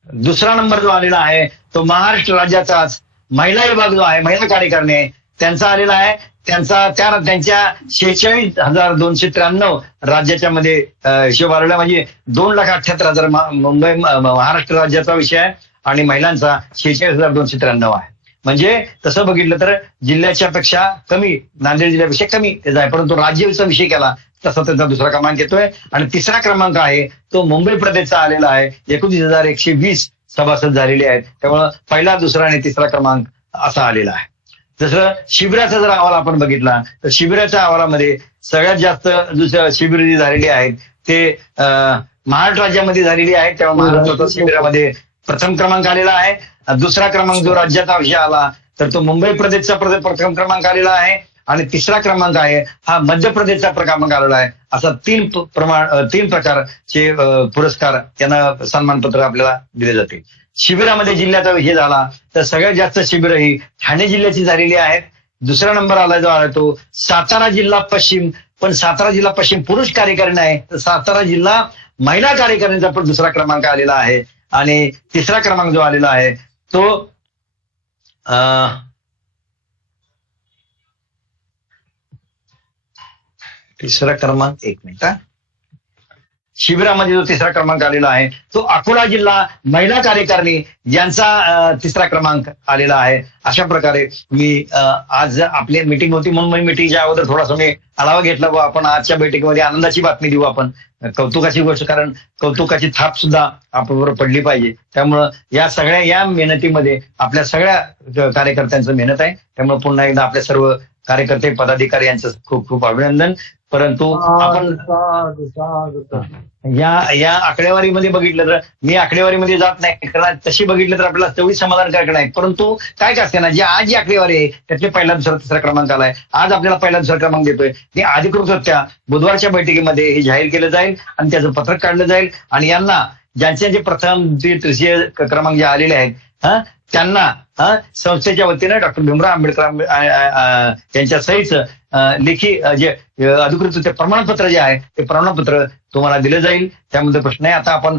दुसरा नंबर जो आलेला आहे तो महाराष्ट्र राज्याचाच महिला विभाग जो आहे, महिला कार्यकारिणी त्यांचा आलेला आहे. त्यांच्या 46,293 राज्याच्या मध्ये हिशोब आलेला, म्हणजे 2,78,000 मुंबई महाराष्ट्र राज्याचा विषय आहे आणि महिलांचा 46,293 आहे. म्हणजे तसं बघितलं तर जिल्ह्याच्या पेक्षा कमी, नांदेड जिल्ह्यापेक्षा कमी त्याचा आहे, परंतु राज्याचा विषय केला तसा त्याचा दुसरा क्रमांक येतोय. आणि तिसरा क्रमांक आहे तो मुंबई प्रदेशचा आलेला आहे. 29,120 सभासद झालेले आहेत. त्यामुळं पहिला, दुसरा आणि तिसरा क्रमांक असा आलेला आहे. जसं शिबिराचा जर अहवाल आपण बघितला तर शिबिराच्या अहवालामध्ये सगळ्यात जास्त शिबिर जी झालेली आहेत ते महाराष्ट्र राज्यामध्ये झालेली आहेत. तेव्हा महाराष्ट्राच्या शिबिरामध्ये प्रथम क्रमांक आलेला आहे. दुसरा क्रमांक जो राज्याचा विषय आला तर तो मुंबई प्रदेशचा प्रथम क्रमांक आलेला आहे आणि तिसरा क्रमांक आहे हा मध्य प्रदेशचा क्रमांक आलेला आहे. असा 3 प्रकारचे पुरस्कार यांना सन्मानपत्र आपल्याला दिले जाते. शिबिरामध्ये जिल्ह्याचा विषय झाला तर सगळ्यात जास्त शिबिरं ही ठाणे जिल्ह्याची झालेली आहेत. दुसरा नंबर आला जो आहे तो सातारा जिल्हा पश्चिम, पण सातारा जिल्हा पश्चिम पुरुष कार्यकारिणी आहे तर सातारा जिल्हा महिला कार्यकारिणीचा पण दुसरा क्रमांक आलेला आहे. आणि तिसरा क्रमांक जो आलेला आहे तो तिसरा क्रमांक, एक मिनिट, शिबिरामध्ये जो तिसरा क्रमांक आलेला आहे तो अकोला जिल्हा महिला कार्यकारिणी यांचा तिसरा क्रमांक आलेला आहे. अशा प्रकारे मी आज आपली मीटिंग होती म्हणून मीटिंगच्या अगोदर थोडासा मी आढावा घेतला व आपण आजच्या बैठकीमध्ये आनंदाची बातमी देऊ, आपण कौतुकाची गोष्ट, कारण कौतुकाची थाप सुद्धा आपल्याबरोबर पडली पाहिजे. त्यामुळं या मेहनतीमध्ये आपल्या सगळ्या कार्यकर्त्यांचं मेहनत आहे. त्यामुळे पुन्हा एकदा आपल्या सर्व कार्यकर्ते पदाधिकारी यांचं खूप खूप अभिनंदन. परंतु आपण या आकडेवारीमध्ये बघितलं तर मी आकडेवारीमध्ये जात नाही, कारण तशी बघितलं तर आपल्याला तेवढी समाधानकारक नाही. परंतु काय असते ना, आज जी आकडेवारी आहे त्यातले पहिला, दुसरा, तिसरा क्रमांक आलाय. आज आपल्याला पहिला, दुसरा क्रमांक देतोय ते अधिकृतरित्या बुधवारच्या बैठकीमध्ये हे जाहीर केलं जाईल आणि त्याचं पत्रक काढलं जाईल आणि यांना ज्यांचे प्रथम, द्वितीय, तृतीय क्रमांक जे आलेले आहेत त्यांना संस्थेच्या वतीनं डॉक्टर भीमराव आंबेडकर यांच्या सहीचं लेखी जे अधिकृत ते प्रमाणपत्र जे आहे ते प्रमाणपत्र तुम्हाला दिलं जाईल. त्यामध्ये प्रश्न आहे. आता आपण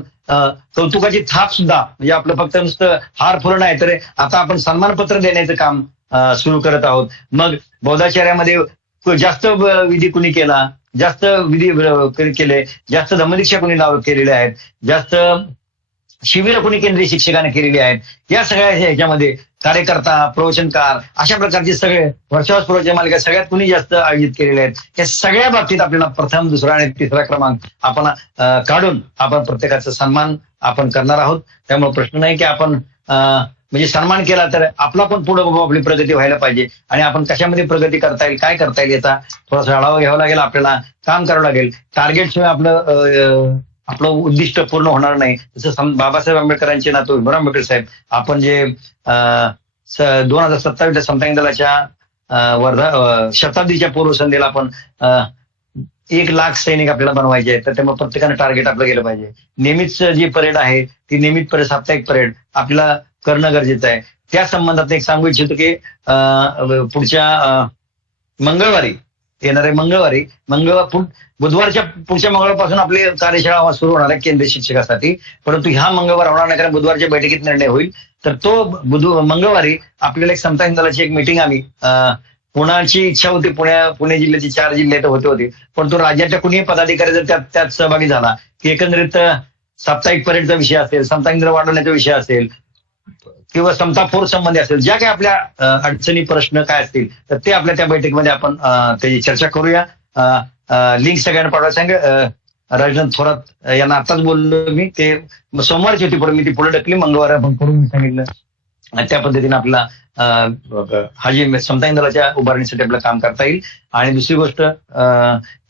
कौतुकाची थाप सुद्धा, म्हणजे आपलं फक्त नुसतं हार फुलं नाही तर आता आपण सन्मानपत्र देण्याचं काम सुरू करत आहोत. मग बौद्धाचार्यामध्ये जास्त विधी कुणी केला, जास्त विधी केले, जास्त धम्मदीक्षा कुणी केलेल्या आहेत, जास्त शिबिरं कुणी केंद्रीय शिक्षकाने केलेली आहेत, या सगळ्या ह्याच्यामध्ये कार्यकर्ता, प्रवचनकार अशा प्रकारचे सगळे वर्षावास प्रवचन मालिका सगळ्यात कुणी जास्त आयोजित केलेले आहेत. या सगळ्या बाबतीत आपल्याला प्रथम, दुसरा आणि तिसरा क्रमांक आपण काढून आपण प्रत्येकाचा सन्मान आपण करणार आहोत. त्यामुळे प्रश्न नाही की आपण म्हणजे सन्मान केला तर आपला पण पुढे आपली प्रगती व्हायला पाहिजे आणि आपण कशामध्ये प्रगती करता येईल, काय करता येईल याचा थोडासा आढावा घ्यावा लागेल. आपल्याला काम करावं लागेल. टार्गेटशिवाय आपलं उद्दिष्ट पूर्ण होणार नाही. जसं बाबासाहेब आंबेडकरांचे नातू भीमराव आंबेडकर साहेब, आपण जे 2027 समतांग दलाच्या शताब्दीच्या पूर्वसंध्येला आपण 1,00,000 सैनिक आपल्याला बनवायचे आहेत, तर त्यामुळे प्रत्येकानं टार्गेट आपलं गेलं पाहिजे. नेहमीच जी परेड आहे ती नियमित परेड, साप्ताहिक परेड आपल्याला करणं गरजेचं आहे. त्या संबंधात एक सांगू इच्छितो की पुढच्या मंगळवारी, येणाऱ्या बुधवारच्या पुढच्या मंगळवारपासून आपली कार्यशाळा सुरू होणार आहे केंद्रीय शिक्षकासाठी. परंतु ह्या मंगळवार होणार नाही, कारण बुधवारच्या बैठकीत निर्णय होईल. तर तो मंगळवारी आपल्याला एक समतांग दलाची एक मिटिंग आम्ही पुण्याची इच्छा होती. पुणे जिल्ह्याची 4 जिल्हे होते, परंतु राज्याच्या कुणीही पदाधिकारी जर त्यात सहभागी झाला की एकंदरीत साप्ताहिक परेडचा विषय असेल, समतांग दल वाढवण्याचा विषय असेल किंवा समता फोर संबंधी असेल, ज्या काही आपल्या अडचणी, प्रश्न काय असतील तर ते आपल्या त्या बैठकीमध्ये आपण त्याची चर्चा करूया. लिंक सगळ्यांना पाठवायला राजनाथ थोरात यांना आताच बोललो मी, ते सोमवारची होती पण मी ती पुढे ढकली, मंगळवार आपण करून सांगितलं. आणि त्या पद्धतीने आपला हा जे समता दलाच्या उभारणीसाठी आपलं काम करता येईल. आणि दुसरी गोष्ट,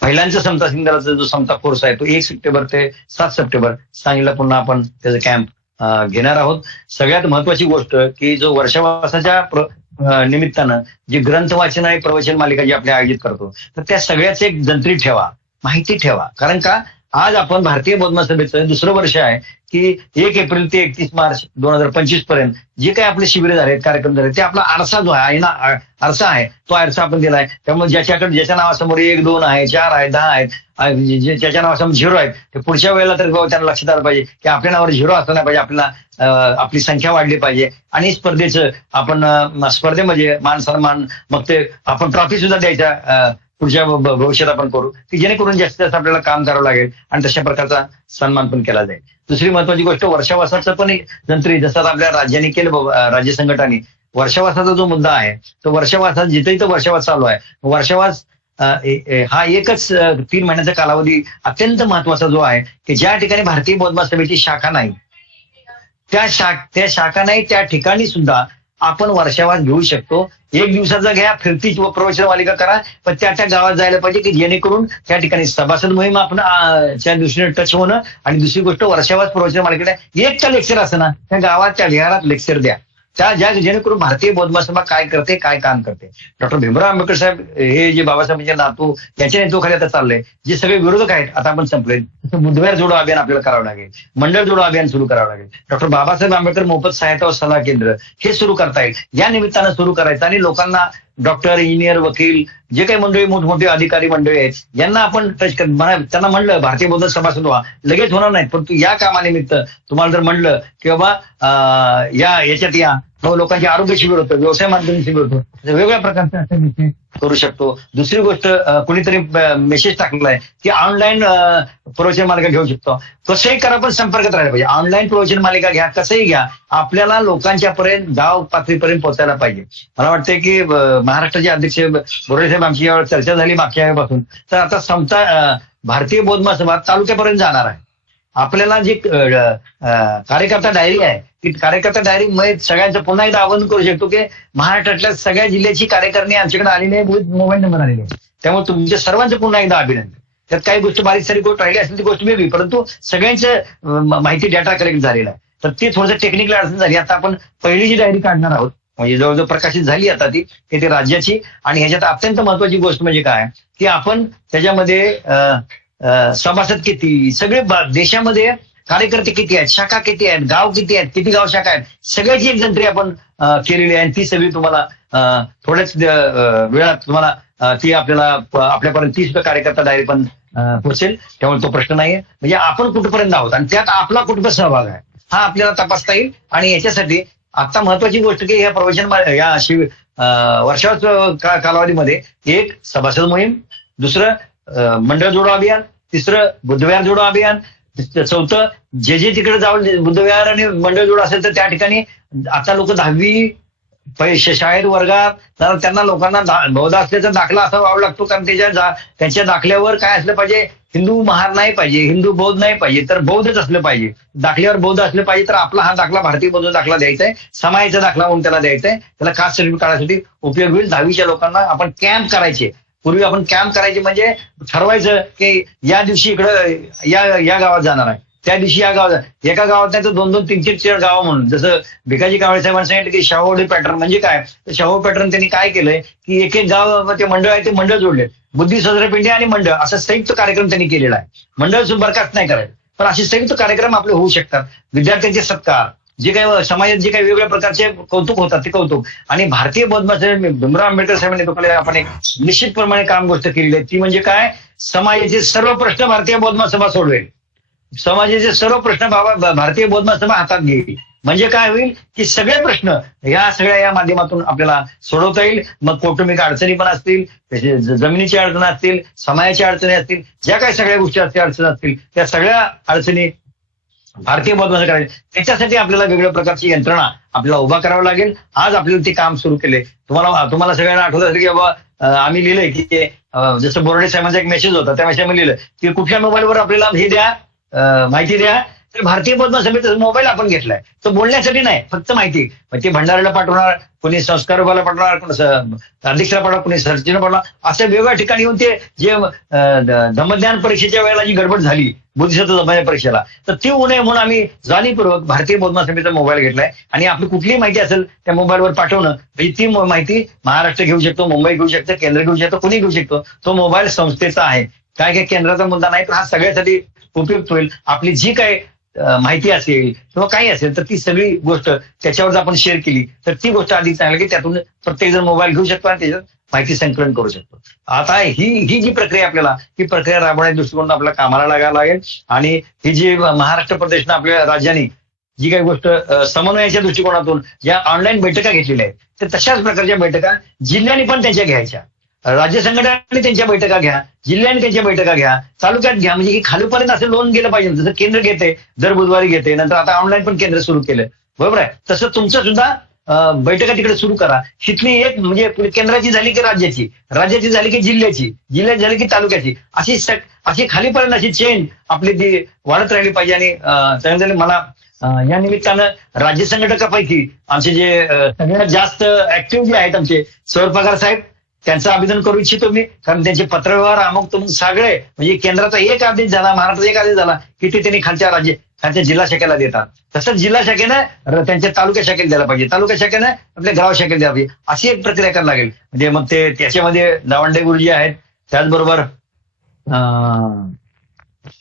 महिलांचा समता दलाचा जो समता फोर्स आहे तो 1 सप्टेंबर ते 7 सप्टेंबर सांगलीला पुन्हा आपण त्याचा कॅम्प घेणार आहोत. सगळ्यात महत्वाची गोष्ट की जो वर्षावासाच्या निमित्तानं जी ग्रंथ वाचन आणि प्रवचन मालिका जी आपण आयोजित करतो, तर त्या सगळ्याच एक जंत्री ठेवा, माहिती ठेवा. कारण का आज आपण भारतीय बौद्ध महासभेचं दुसरं वर्ष आहे की 1 एप्रिल ते 31 मार्च 2025 पर्यंत जे काही आपले शिबिर झाले, कार्यक्रम झाले, ते आपला आरसा जो आहे ना, आरसा आहे, तो आरसा आपण दिलाय. त्यामुळे ज्याच्या नावासमोर 1, 2 आहे, 4 आहे, 10 आहेत, ज्याच्या नावासमोर 0 आहेत, ते पुढच्या वेळेला तर त्यांना लक्षात आलं पाहिजे की आपल्या नावावर 0 असलं नाही पाहिजे, आपल्याला आपली संख्या वाढली पाहिजे. आणि स्पर्धेचं आपण स्पर्धेमध्ये मान सन्मान, मग ते आपण ट्रॉफी सुद्धा द्यायच्या पुढच्या भविष्यात आपण करू, की जेणेकरून जास्तीत जास्त आपल्याला काम करावं लागेल आणि तशा प्रकारचा सन्मान पण केला जाईल. दुसरी महत्वाची गोष्ट, वर्षावासाचं पण जंत्री जसं आपल्या राज्याने केलं, राज्य संघटनाने वर्षावासाचा जो मुद्दा आहे तो वर्षावासात जिथेही तो वर्षावास चालू आहे, वर्षावास हा एकच 3 महिन्याचा कालावधी अत्यंत महत्वाचा जो आहे की ज्या ठिकाणी भारतीय बौद्ध महासभेची शाखा नाही, त्या शाखा नाही त्या ठिकाणी सुद्धा आपण वर्षावास घेऊ शकतो. 1 दिवसाचा घ्या, फिरती प्रवचन मालिका करा, पण त्या गावात जायला पाहिजे की जेणेकरून त्या ठिकाणी सभासद मोहीम आपण त्या दृष्टीने टच होणं. आणि दुसरी गोष्ट, वर्षावास प्रवचन मालिकेला एक का लेक्चर असं ना, त्या गावात त्या विहारात लेक्चर द्या, जेणेकरून भारतीय बौद्ध महासभा काय करते, काय काम करते. डॉक्टर भीमराव आंबेडकर साहेब हे जे बाबासाहेबांचे नातू यांच्या नेतृत्वाखाली आता चाललंय, जे सगळे विरोधक आहेत आता आपण संपले, बुधवार जोडो अभियान आपल्याला करावं लागेल, मंडळ जोडो अभियान सुरू करावं लागेल, डॉक्टर बाबासाहेब आंबेडकर मोफत सहायता व सल्ला केंद्र हे सुरू करता येईल. या निमित्तानं सुरू करायचं आणि लोकांना डॉक्टर, इंजिनियर, वकील जे काही मंडळी, मोठमोठे अधिकारी मंडळी आहेत, यांना आपण टच त्यांना म्हणलं भारतीय बौद्ध सभासद व्हा, लगेच होणार नाही, परंतु या कामानिमित्त तुम्हाला जर म्हणलं की बाबा याच्यात या, लोकांचे आरोग्य शिबिर होतं, व्यवसाय मार्गदर्शन शिबिर होतं, वेगवेगळ्या प्रकारचे असे विषय करू शकतो. दुसरी गोष्ट, कुणीतरी मेसेज टाकलाय की ऑनलाईन प्रवचन मालिका घेऊ शकतो. कसंही करा पण संपर्कात राहायला पाहिजे. ऑनलाईन प्रवचन मालिका घ्या, कसंही घ्या, आपल्याला लोकांच्या पर्यंत, गाव पातळीपर्यंत पोहोचायला पाहिजे. मला वाटतंय की महाराष्ट्राचे अध्यक्ष बोराडे साहेब आमची यावर चर्चा झाली मागच्या वेळेपासून, तर आता समता भारतीय बौद्ध महासभा तालुक्यापर्यंत जाणार आहे. आपल्याला जी कार्यकर्ता डायरी आहे, की कार्यकर्ता डायरी मध्ये सगळ्यांचं पुन्हा एकदा आवाहन करू शकतो की महाराष्ट्रातल्या सगळ्या जिल्ह्याची कार्यकारिणी आमच्याकडे आलेली आहे, मोबाईल नंबर आलेले आहे. त्यामुळे तुमच्या सर्वांचं पुन्हा एकदा अभिनंदन. त्यात काही गोष्ट बारीक सारी गोष्ट राहिली असेल ती गोष्ट वेगळी, परंतु सगळ्यांचं माहिती डेटा कलेक्ट झालेला आहे. तर ती थोडंसं टेक्निकल अडचण झाली. आता आपण पहिली जी डायरी काढणार आहोत, म्हणजे जवळजवळ प्रकाशित झाली आता ती राज्याची. आणि ह्याच्यात अत्यंत महत्वाची गोष्ट म्हणजे काय की आपण त्याच्यामध्ये सभासद किती, सगळे देशामध्ये कार्यकर्ते किती आहेत, शाखा किती आहेत, गाव किती आहेत, किती गाव शाखा आहेत, सगळ्याची एक जंत्री आपण केलेली आहे. आणि ती सगळी तुम्हाला थोड्याच वेळात तुम्हाला ती आपल्यापर्यंत ती सुद्धा कार्यकर्ता डायरी पण पोहोचेल. त्यामुळे तो प्रश्न नाहीये. म्हणजे आपण कुठपर्यंत आहोत आणि त्यात आपला कुठं सहभाग आहे हा आपल्याला तपासता येईल. आणि याच्यासाठी आता महत्वाची गोष्ट की या प्रवचन या वर्षावास कालावधीमध्ये 1 सभासद मोहीम, दुसरं मंडळ जोडो अभियान, तिसरं बुद्धविहार जोडो अभियान, चौथं जे तिकडे जाऊन बुद्धविहार आणि मंडळ जोडो असेल तर त्या ठिकाणी आता लोक 10वी शाळेत वर्गात त्यांना लोकांना बौद्ध असल्याचा दाखला असा व्हावा लागतो, कारण त्यांच्या दाखल्यावर काय असलं पाहिजे, हिंदू महार नाही पाहिजे, हिंदू बौद्ध नाही पाहिजे, तर बौद्धच असलं पाहिजे. दाखल्यावर बौद्ध असलं पाहिजे. तर आपला हा दाखला भारतीय बौद्ध दाखला द्यायचा आहे, समाजाचा दाखला म्हणून त्याला द्यायचा आहे. त्याला कास्ट सर्टिफिकेट काढण्यासाठी उपयोग होईल. 10वीच्या लोकांना आपण कॅम्प करायचे. पूर्वी आपण कॅम्प करायचे म्हणजे ठरवायचं की या दिवशी इकडं या गावात जाणार आहे, त्या दिवशी या गावात, एका गावात नाही तर 2-2, 3-4 गाव म्हणून. जसं भिकाजी कावळे साहेबांनी सांगितलं की शाहूवाडी पॅटर्न म्हणजे काय, तर शाहू पॅटर्न त्यांनी काय केलंय की एक गाव ते मंडळ आहे ते मंडळ जोडले, बुद्धी सदर पिंडी आणि मंडळ असं संयुक्त कार्यक्रम त्यांनी केलेला आहे. मंडळ बरखास्त नाही करायचं, पण असे संयुक्त कार्यक्रम आपले होऊ शकतात. विद्यार्थ्यांचे सत्कार, जे काही समाजात जे काही वेगवेगळ्या प्रकारचे कौतुक होतात ते कौतुक. आणि भारतीय बौद्ध महासभा भीमराव आंबेडकर साहेबांनी आपण एक निश्चितप्रमाणे काम गोष्ट केलेली आहे. ती म्हणजे काय, समाजाचे सर्व प्रश्न भारतीय बौद्ध महासभा सोडवेल. समाजाचे सर्व प्रश्न भारतीय बौद्ध महासभा हातात घेईल. म्हणजे काय होईल की सगळे प्रश्न या माध्यमातून आपल्याला सोडवता येईल. मग कौटुंबिक अडचणी पण असतील, जमिनीची अडचणी असतील, समाजाच्या अडचणी असतील, ज्या काही सगळ्या गोष्टी अडचणी असतील त्या सगळ्या अडचणी भारतीय बदमाश करायचे, त्याच्यासाठी आपल्याला वेगळ्या प्रकारची यंत्रणा आपल्याला उभा करावं लागेल. आज आपल्याला ते काम सुरू केले. तुम्हाला सगळ्यांना आठवत असेल की बाबा आम्ही लिहिलंय की जसं बोर्डे साहेबांचा एक मेसेज होता, त्या मेसेजमध्ये लिहिलं की कुठल्या मोबाईलवर आपल्याला हे द्या, माहिती द्या. तर भारतीय बदमाश समितीचा मोबाईल आपण घेतलाय तो बोलण्यासाठी नाही, फक्त माहिती. मग ते भंडाऱ्याला पाठवणार, कोणी संस्कार विभागाला पाठवणार, अध्यक्षाला पाठवणार, कोणी सर्जनला पाठवणार, अशा वेगवेगळ्या ठिकाणी येऊन ते जे धम्मज्ञान परीक्षेच्या वेळेला जी गडबड झाली बुद्धिसत्व धम्मज्ञान परीक्षेला, तर ती होऊ नये म्हणून आम्ही जाणीवपूर्वक भारतीय बदमाश समितीचा मोबाईल घेतलाय. आणि आपली कुठलीही माहिती असेल त्या मोबाईलवर पाठवणं, म्हणजे ती माहिती महाराष्ट्र घेऊ शकतो, मुंबई घेऊ शकतं, केंद्र घेऊ शकतो, कोणी घेऊ शकतो. तो मोबाईल संस्थेचा आहे, काय केंद्राचा मुद्दा नाही. तर हा सगळ्यासाठी उपयुक्त होईल. आपली जी काय माहिती असेल किंवा काही असेल तर ती सगळी गोष्ट त्याच्यावर जर आपण शेअर केली तर ती गोष्ट अधिक चांगली, की त्यातून प्रत्येक जण मोबाईल घेऊ शकतो आणि त्याच्यात माहिती संकलन करू शकतो. आता ही जी प्रक्रिया आपल्याला ही प्रक्रिया राबवण्याच्या दृष्टिकोनातून आपल्याला कामाला लागायला लागेल. आणि ही जी महाराष्ट्र प्रदेशनं आपल्या राज्याने जी काही गोष्ट समन्वयाच्या दृष्टिकोनातून ज्या ऑनलाईन बैठका घेतलेल्या आहेत, तर तशाच प्रकारच्या बैठका जिल्ह्यांनी पण त्यांच्या घ्यायच्या. राज्य संघटनांनी त्यांच्या बैठका घ्या, जिल्ह्यांनी त्यांच्या बैठका घ्या, तालुक्यात घ्या. म्हणजे की खालीपर्यंत असं लोन गेलं पाहिजे. जसं केंद्र घेते, दर बुधवारी घेते, नंतर आता ऑनलाईन पण केंद्र सुरू केलं, बरोबर आहे. तसं तुमचं सुद्धा बैठका तिकडे सुरू करा. तिथली एक म्हणजे केंद्राची झाली की राज्याची, राज्याची झाली की जिल्ह्याची, जिल्ह्याची झाली की तालुक्याची, अशी खालीपर्यंत अशी चेन आपली ती वाढत राहिली पाहिजे. आणि मला या निमित्तानं राज्य संघटकापैकी आमचे जे सगळ्यात जास्त ऍक्टिव्ह जे आहेत आमचे सौर पगार साहेब, त्यांचं अभिनंदन करू इच्छितो मी. कारण त्यांचे पत्रव्यवहार अमुक तुम्ही सगळे म्हणजे केंद्राचा एक आदेश झाला, महाराष्ट्राचा एक आदेश झाला की ते त्यांनी खालच्या जिल्हा शाखेला देतात. तसंच जिल्हा शाखेनं त्यांच्या तालुका शाखेला द्यायला पाहिजे, तालुका शाखेनं आपल्या गाव शाखेला द्यायला पाहिजे. अशी एक प्रक्रिया करायला लागेल. म्हणजे मग ते त्याच्यामध्ये दावंडे गुरुजी आहेत, त्याचबरोबर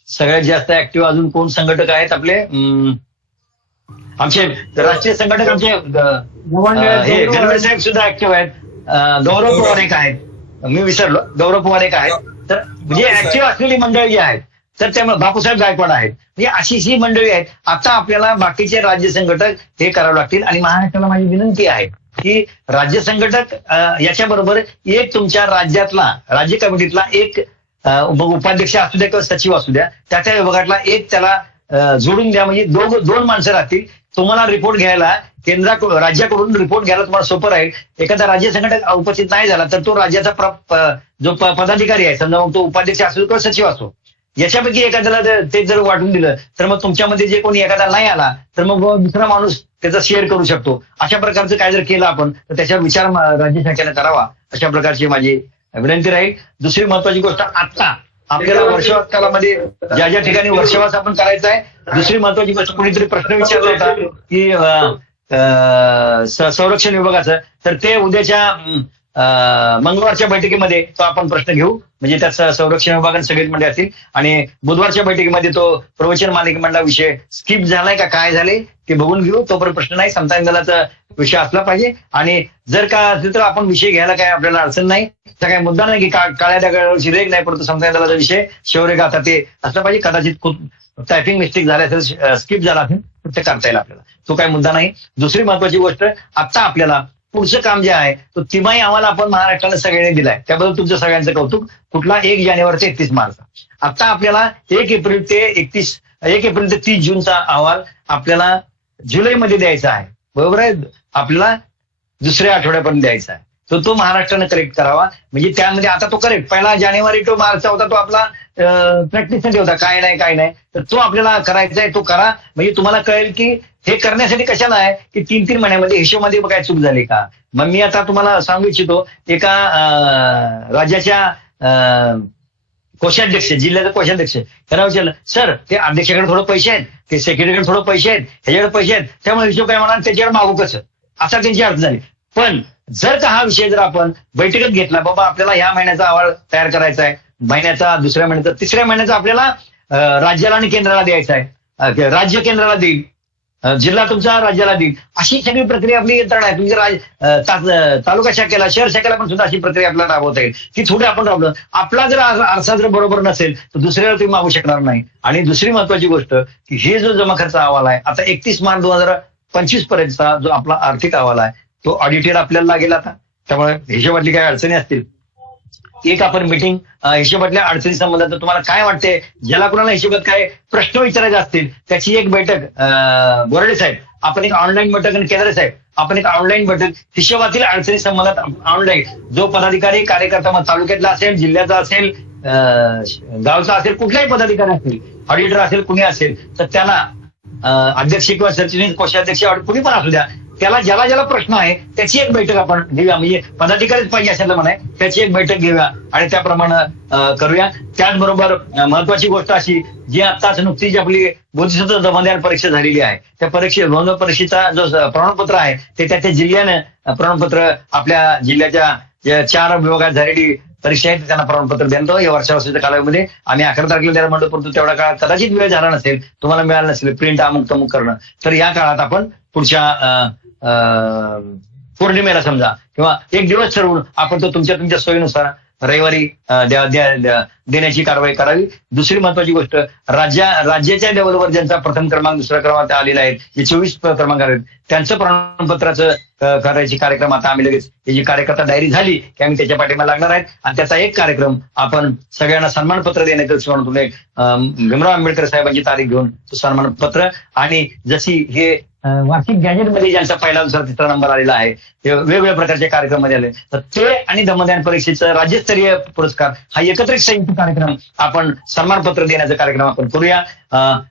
सगळ्यात जास्त ऍक्टिव्ह अजून कोण संघटक आहेत आपले, आमचे राष्ट्रीय संघटक आमचे हे गणवीर साहेब सुद्धा ऍक्टिव्ह आहेत. गौरव पवार एक आहेत, मी विसरलो, गौरव पवार एक आहेत. तर म्हणजे ऍक्टिव्ह असलेली मंडळी जी आहेत, तर त्यामुळे बापूसाहेब गायकवाड आहेत. म्हणजे अशी ही मंडळी आहेत. आता आपल्याला बाकीचे राज्य संघटक हे करावं लागतील. आणि महाराष्ट्राला माझी विनंती आहे की राज्य संघटक याच्याबरोबर एक तुमच्या राज्यातला राज्य कमिटीतला एक उपाध्यक्ष असू द्या किंवा सचिव असू द्या, त्या विभागातला एक त्याला जोडून द्या. म्हणजे दोन माणसं राहतील. तुम्हाला रिपोर्ट घ्यायला राज्याकडून रिपोर्ट घ्यायला तुम्हाला सोपं राहील. एखादा राज्य संघटक उपस्थित नाही झाला तर तो राज्याचा जो पदाधिकारी आहे, समजा मग तो उपाध्यक्ष असो किंवा सचिव असो, याच्यापैकी एखाद्याला ते जर वाटून दिलं तर मग तुमच्यामध्ये जे कोणी एखादा नाही आला तर मग दुसरा माणूस त्याचा शेअर करू शकतो. अशा प्रकारचं काय जर केलं आपण तर त्याच्यावर विचार राज्य शाखेने करावा, अशा प्रकारची माझी विनंती राहील. दुसरी महत्वाची गोष्ट, आता आपल्याला वर्षवास कालामध्ये ज्या ठिकाणी वर्षवास आपण करायचा आहे, दुसरी महत्वाची गोष्ट, कोणीतरी प्रश्न विचारला होता की संरक्षण विभागाचं, तर ते उद्याच्या मंगळवारच्या बैठकीमध्ये तो आपण प्रश्न घेऊ. म्हणजे त्यात संरक्षण विभागाने सगळेच मंडळी असतील. आणि बुधवारच्या बैठकीमध्ये तो प्रवचन मालिकेमधला विषय स्किप झालाय का काय झाले ते बघून घेऊ. तोपर्यंत प्रश्न नाही, समतान दलाचा विषय असला पाहिजे. आणि जर का असेल तर आपण विषय घ्यायला काय आपल्याला अडचण नाही. त्याचा काही मुद्दा नाही की काळ्या दगडावरची रेग नाही, परंतु समतान दलाचा विषय शिवरेग आता ते असलं पाहिजे. कदाचित खूप टायपिंग मिस्टेक झाला असेल, स्किप झाला असेल तर ते करता येईल आपल्याला, तो काही मुद्दा नाही. दुसरी महत्वाची गोष्ट, आता आपल्याला पुढचं काम जे आहे तो तिमाही अहवाल आपण महाराष्ट्राला सगळ्यांनी दिलाय, त्याबद्दल तुमचं सगळ्यांचं कौतुक. कुठला 1 जानेवारी ते 31 मार्च. आता आपल्याला 1 एप्रिल ते 30 जूनचा अहवाल आपल्याला जुलैमध्ये द्यायचा आहे, बरोबर आहे. आपल्याला दुसऱ्या आठवड्यापर्यंत द्यायचा आहे. तो महाराष्ट्रानं करेक्ट करावा. म्हणजे त्यामध्ये आता तो करेक्ट 1 जानेवारी तो मार्चचा होता, तो आपला प्रॅक्टिससाठी होता, काय नाही. तर तो आपल्याला करायचा आहे, तो करा. म्हणजे तुम्हाला कळेल की हे करण्यासाठी कशाला आहे की 3-3 महिन्यामध्ये हिशोबामध्ये काय चूक झाली का. मग मी आता तुम्हाला सांगू इच्छितो, एका राज्याच्या कोषाध्यक्ष, जिल्ह्याचा कोषाध्यक्ष, त्यांना विचारलं, सर ते अध्यक्षाकडे थोडं पैसे आहेत, ते सेक्रेटरीकडे थोडं पैसे आहेत, ह्याच्याकडे पैसे आहेत, त्यामुळे हिशोब काय म्हणा त्याच्यावर मागू कसं, असा त्यांची अर्थ झाली. पण जर का हा विषय जर आपण बैठकीत घेतला, बाबा आपल्याला ह्या महिन्याचा अहवाल तयार करायचा आहे, महिन्याचा, दुसऱ्या महिन्याचा, तिसऱ्या महिन्याचा आपल्याला राज्याला आणि केंद्राला द्यायचा आहे, राज्य केंद्राला देईल, जिल्हा तुमचा राज्याला देईल, अशी सगळी प्रक्रिया आपली यंत्रणा आहे. तुमच्या तालुका शाखेला, शहर शाखेला पण सुद्धा अशी प्रक्रिया आपल्याला राबवता येईल. ती थोडी आपण राबवलं, आपला जर आरसा जर बरोबर नसेल तर दुसऱ्याला तुम्ही मागू शकणार नाही. आणि दुसरी महत्वाची गोष्ट की हे जो जमा खर्च अहवाल आहे, आता 31 मार्च 2025 पर्यंतचा जो आपला आर्थिक अहवाल आहे तो ऑडिटेड आपल्याला लागेल आता. त्यामुळे हिशोबातली काही अडचणी असतील एक आपण मीटिंग हिशोबातल्या अडचणी संबंधात तुम्हाला काय वाटते, ज्याला कोणाला हिशोबात काय प्रश्न विचारायचे असतील त्याची एक बैठक बोराडे साहेब, आपण एक ऑनलाईन बैठक, आणि केंद्रे साहेब आपण एक ऑनलाईन बैठक हिशोबातील अडचणी संबंधात ऑनलाईन, जो पदाधिकारी कार्यकर्ता मग तालुक्यातला असेल, जिल्ह्याचा असेल, गावचा असेल, कुठलाही पदाधिकारी असेल, ऑडिटर असेल, कुणी असेल, तर त्याला अध्यक्ष किंवा सरचिटणीस, कोषाध्यक्ष, कुणी पण असू द्या, त्याला ज्याला प्रश्न आहे त्याची एक बैठक आपण घेऊया. म्हणजे पदाधिकारीच पाहिजे असेल म्हणाय, त्याची एक बैठक घेऊया आणि त्याप्रमाणे करूया. त्याचबरोबर महत्वाची गोष्ट अशी, जी आताच नुकतीच आपली बोधिसत्व दमनदार परीक्षा झालेली आहे, त्या परीक्षेचा जो प्रमाणपत्र आहे ते त्या जिल्ह्यानं प्रमाणपत्र, आपल्या जिल्ह्याच्या ज्या 4 विभागात झालेली परीक्षा आहे त्यांना प्रमाणपत्र देतो. या वर्षाच्या कालावधीमध्ये आम्ही 11 तारखेला द्यायला म्हणतो, परंतु तेवढा काळ कदाचित वेळ झाला नसेल, तुम्हाला मिळालं नसेल प्रिंट अमुक तमुक करणं, तर या काळात आपण पुढच्या पौर्णिमेला समजा किंवा एक दिवस ठरवून आपण तो तुमच्या सोयीनुसार रविवारी देण्याची कारवाई करावी. दुसरी महत्वाची गोष्ट, राज्याच्या लेवलवर ज्यांचा प्रथम क्रमांक, दुसरा क्रमांक आलेला आहे, जे 24 क्रमांक आहेत, त्यांचं प्रमाणपत्राचं करायची कार्यक्रम आता आम्ही लगेच, ही जी कार्यकर्ता डायरी झाली की आम्ही त्याच्या पाठीमागे लागणार आहेत आणि त्याचा एक कार्यक्रम आपण सगळ्यांना सन्मानपत्र देण्याचं म्हणून एक भीमराव आंबेडकर साहेबांची तारीख घेऊन तो सन्मानपत्र, आणि जशी हे वार्षिक गॅजेटमध्ये ज्यांचा पहिला, दुसरा, तिसरा नंबर आलेला आहे, ते वेगवेगळ्या प्रकारचे कार्यक्रम मध्ये आले, तर ते आणि दमनदान परीक्षेचं राज्यस्तरीय पुरस्कार हा एकत्रित संयुक्त कार्यक्रम आपण सन्मानपत्र देण्याचा कार्यक्रम आपण करूया.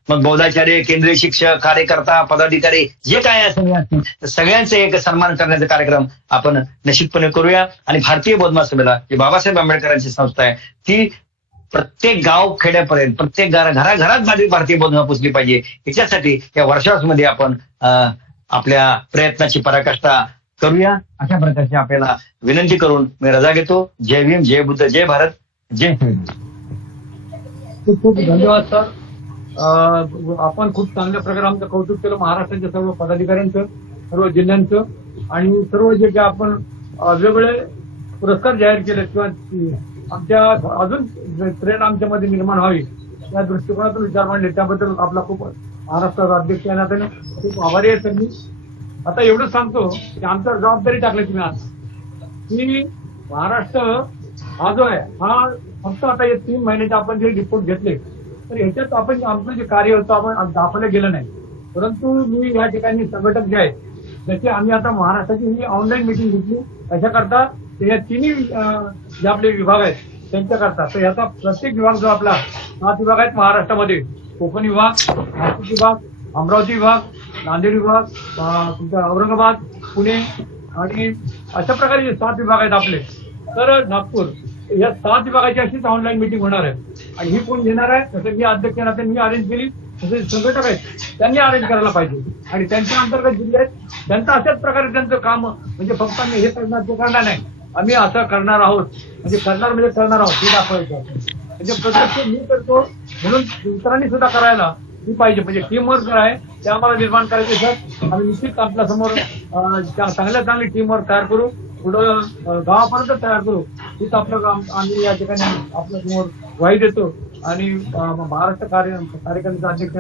मग बौद्धाचार्य, केंद्रीय शिक्षक, कार्यकर्ता, पदाधिकारी जे काय सगळे असतील तर सगळ्यांचे एक सन्मान करण्याचा कार्यक्रम आपण निश्चितपणे करूया. आणि भारतीय बौद्ध महासभेला, जी बाबासाहेब आंबेडकरांची संस्था आहे, ती प्रत्येक गाव खेड्यापर्यंत, प्रत्येक घराघरात भारतीय बौद्ध पोचली पाहिजे. याच्यासाठी या वर्षामध्ये आपण आपल्या प्रयत्नाची पराकाष्ठा करूया, अशा प्रकारची आपल्याला विनंती करून मी रजा घेतो. जय भीम, जय बुद्ध, जय भारत, जय हिंद. खूप खूप धन्यवाद सर. आपण खूप चांगल्या प्रकारे आमचं कौतुक केलं, महाराष्ट्राच्या सर्व पदाधिकाऱ्यांचं, सर्व जिल्ह्यांचं, आणि सर्व जे काही आपण वेगवेगळे पुरस्कार जाहीर केले किंवा आमच्या अजून प्रेरणा आमच्यामध्ये निर्माण व्हावी या दृष्टिकोनातून विचार मांडले, त्याबद्दल आपला खूप महाराष्ट्र अध्यक्ष या नात्याने खूप आभारी आहे सर. मी आता एवढंच सांगतो की आमच्यावर जबाबदारी टाकली तुम्ही आज, की महाराष्ट्र हा जो आहे हा फक्त आता या 3 महिन्याचे आपण जे रिपोर्ट घेतले, तर ह्याच्यात आपण आमचं जे कार्य होतं आपण दाखवलं गेलं नाही. परंतु मी या ठिकाणी संघटक जे आहेत, त्याची आम्ही आता महाराष्ट्राची ही ऑनलाईन मिटिंग घेतली त्याच्याकरता, या 3 जे आपले विभाग आहेत त्यांच्याकरता. तर याचा प्रत्येक विभाग जो आपला 7 विभाग आहेत महाराष्ट्रामध्ये, कोकण विभाग, नाशिक विभाग, अमरावती विभाग, नांदेड विभाग, तुमचा औरंगाबाद, पुणे, आणि अशा प्रकारे जे 7 विभाग आहेत आपले, तर नागपूर, या 7 विभागाची अशीच ऑनलाईन मिटिंग होणार आहे. आणि ही कोण घेणार आहे, तसं मी अध्यक्ष नात्याने मी अरेंज केली, तसे संघटक आहेत त्यांनी अरेंज करायला पाहिजे. आणि त्यांच्या अंतर्गत जिल्हे आहेत, त्यांचं अशाच प्रकारे त्यांचं काम, म्हणजे फक्त आम्ही हे करणार ते करणार नाही, आम्ही असं करणार आहोत, म्हणजे करणार आहोत हे दाखवायचं. म्हणजे प्रत्यक्ष मी करतो म्हणून इतरांनी सुद्धा करायला ही पाहिजे, म्हणजे टीम वर्क आहे ते आम्हाला निर्माण करायचे सर. आम्ही निश्चित आपल्या समोर चांगली टीम वर्क तयार करू, पुढं गावापर्यंत तयार करू. हीच आपलं काम आम्ही या ठिकाणी आपल्या समोर ग्वाही देतो. आणि महाराष्ट्र कार्यकारिणीचा अध्यक्ष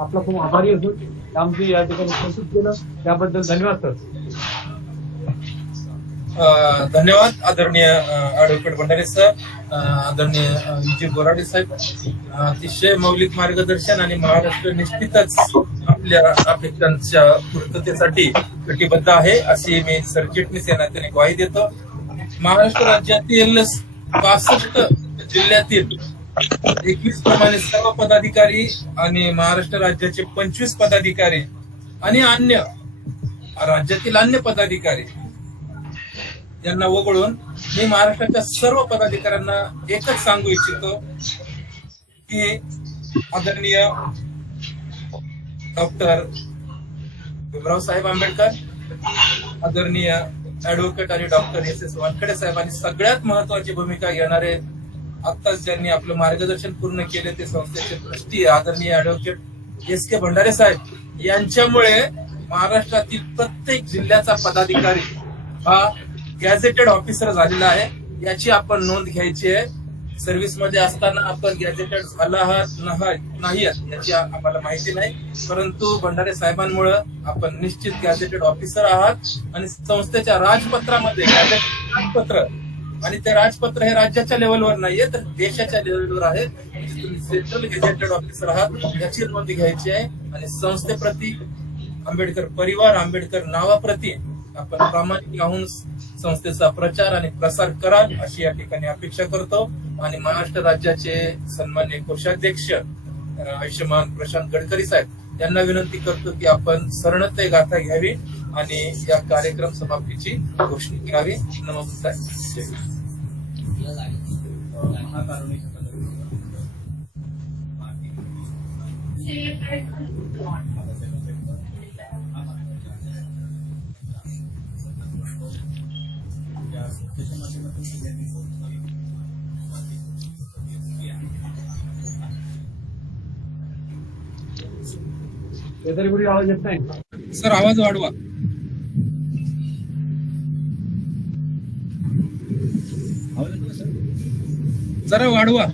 आपला खूप आभारी असतो. आमची या ठिकाणी कौतुक केलं त्याबद्दल धन्यवाद सर. धन्यवाद आदरणीय ऍडव्होकेट भंडारे सर, आदरणीय विजय बोराडे साहेब. अतिशय मौलिक मार्गदर्शन, आणि महाराष्ट्र निश्चितच आपल्या अपेक्षांच्या पूर्ततेसाठी कटिबद्ध आहे अशी मी सरचिटणीस या नात्याने ग्वाही देतो. महाराष्ट्र राज्यातील 65 जिल्ह्यातील 21 प्रमाणे सर्व पदाधिकारी आणि महाराष्ट्र राज्याचे 25 पदाधिकारी आणि अन्य राज्यातील अन्य पदाधिकारी यांना वगळून मी महाराष्ट्राच्या सर्व पदाधिकाऱ्यांना एकच सांगू इच्छितो की आदरणीय डॉक्टर भीमराव साहेब आंबेडकर, आदरणीय ऍडव्होकेट आणि डॉक्टर SS वानखेडे साहेबांनी सगळ्यात महत्वाची भूमिका घेणारे आत्ताच ज्यांनी आपलं मार्गदर्शन पूर्ण केले ते संस्थेचे ट्रस्टी आदरणीय ऍडव्होकेट SK भंडारे साहेब यांच्यामुळे महाराष्ट्रातील प्रत्येक जिल्ह्याचा पदाधिकारी हा गॅझेटेड ऑफिसर झालेला आहे. याची आपण नोंद घ्यायची आहे. सर्व्हिसमध्ये असताना आपण गॅझेटेड झाला आहात नाही याची आम्हाला माहिती नाही, परंतु भंडारे साहेबांमुळे आपण निश्चित गॅझेटेड ऑफिसर आहात. आणि संस्थेच्या राजपत्रामध्ये गॅझेटेड राजपत्र आणि ते राजपत्र हे राज्याच्या लेवलवर नाहीये तर देशाच्या लेवलवर आहे. म्हणजे तुम्ही सेंट्रल गेजेटेड ऑफिसर आहात याची नोंद घ्यायची आहे आणि संस्थेप्रती आंबेडकर परिवार आंबेडकर नावाप्रती आपण प्रामाणिक राहून संस्थेचा प्रचार आणि प्रसार कराल अशी या ठिकाणी अपेक्षा करतो. आणि महाराष्ट्र राज्याचे सन्माननीय कोषाध्यक्ष आयुष्यमान प्रशांत गडकरी साहेब यांना विनंती करतो की आपण शरणते गाथा घ्यावी आणि या कार्यक्रम समाप्तीची घोषणा करावी. नमस्कार. जय हिंद. तरी कुठे आवाज येत नाही. सर आवाज वाढवा. जरा वाढवा.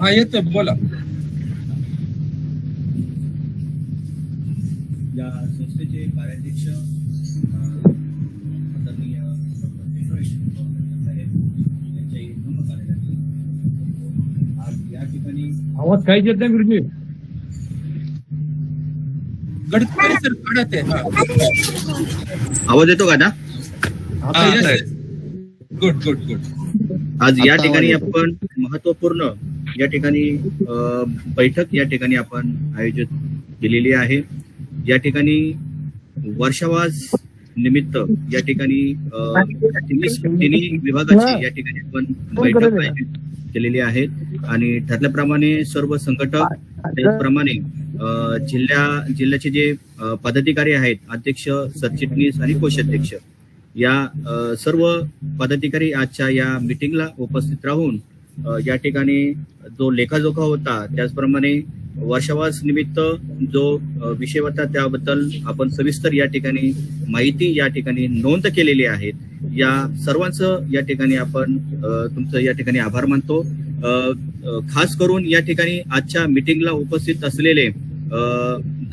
हा येतो बोला. या संस्थेचे कार्याध्यक्ष आदरणीय साहेब यांच्याही धम्म कार्यालयात आज या ठिकाणी आवाज काहीच येत नाही गुरुजी. गडकरी सर काढत आहे. आवाज येतो का ना? Good good good. आज या ठिकाणी आपण महत्वपूर्ण या ठिकाणी बैठक या ठिकाणी आपण आयोजित केलेली आहे. या ठिकाणी वर्षावास निमित्त या ठिकाणी तिन्ही विभागाची या ठिकाणी आपण बैठक आयोजित केलेली आहे आणि ठरल्याप्रमाणे सर्व संघटक त्याचप्रमाणे जिल्ह्याचे जे पदाधिकारी आहेत अध्यक्ष सरचिटणीस आणि कोषाध्यक्ष या सर्व पदाधिकारी आजच्या या मीटिंगला उपस्थित राहून या ठिकाणी जो लेखाजोखा होता त्याचप्रमाणे वर्षावास निमित्त जो विषय होता त्याबद्दल आपण सविस्तर या ठिकाणी माहिती या ठिकाणी नोंद केलेली आहे. या सर्वांचं या ठिकाणी आपण तुमचं या ठिकाणी आभार मानतो. खास करून या ठिकाणी आजच्या मीटिंगला उपस्थित असलेले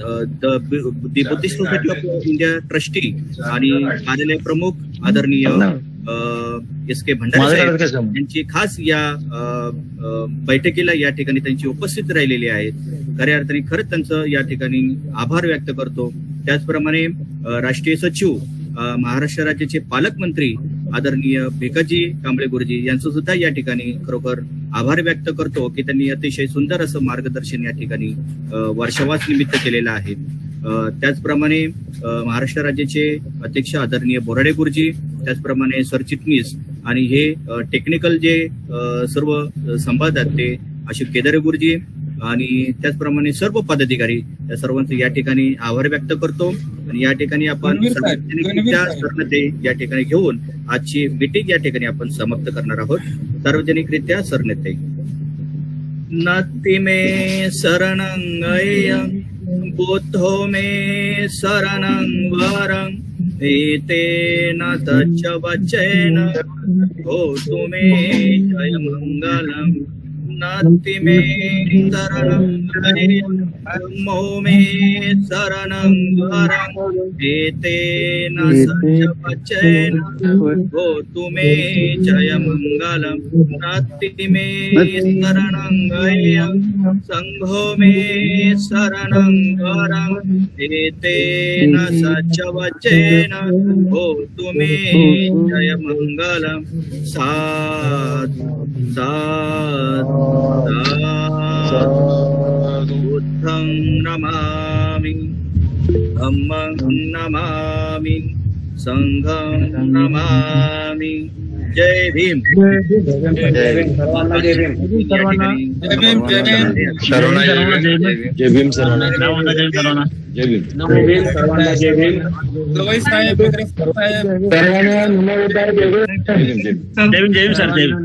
Buddhist society of India trustee आणि कार्यालय प्रमुख आदरणीय SK भंडारे साहेब यांची खास या बैठकीला या ठिकाणी त्यांची उपस्थित राहिलेली आहेत. खऱ्या अर्थाने खरंच त्यांचं या ठिकाणी आभार व्यक्त करतो. त्याचप्रमाणे राष्ट्रीय सचिव महाराष्ट्र राज्याचे पालकमंत्री आदरणीय भिकाजी कांबळे गुरुजी यांचं सुद्धा या ठिकाणी खरोखर आभार व्यक्त करतो की त्यांनी अतिशय सुंदर असं मार्गदर्शन या ठिकाणी वर्षावास निमित्त केलेलं आहे. त्याचप्रमाणे महाराष्ट्र राज्याचे अध्यक्ष आदरणीय बोराडे गुरुजी त्याचप्रमाणे सरचिटणीस आणि हे टेक्निकल जे सर्व संवादात ते अशोक केदारे गुरुजी आणि त्याचप्रमाणे सर्व पदाधिकारी या सर्वांचे या ठिकाणी आभार व्यक्त करतो. आणि या ठिकाणी आपण सार्वजनिकरित्या सरनेते या ठिकाणी घेऊन आजची मीटिंग या ठिकाणी आपण समाप्त करणार आहोत. सार्वजनिकरित्या सरनेते नाती मे शरणं बुद्धो मे शरणं वरं एतेन तच्च वचेन होतु मे जय मंगलम्. नाति मे शरणं धम्मो मे शरणं वरं एतेन सच्च वचेन होतु मे जय मंगलम्. नाति मे शरणं संघो मे शरणं वरं एतेन सच्च वचेन होतु मे जय मंगलम्. साधु साधु बुद्धं नमामि धम्मं नमामि संघं नमामि. जय भीम. जय भीम सर्वांना. जय भीम सर्वांना. जय भीम. जय भीम. जय भीम सर्वांना. जय भीम सर्वांना. जय भीम. गवई साहेब साहेब सर्वांना नमो बुद्धाय. जय भीम. जय भीम सर. जय भीम.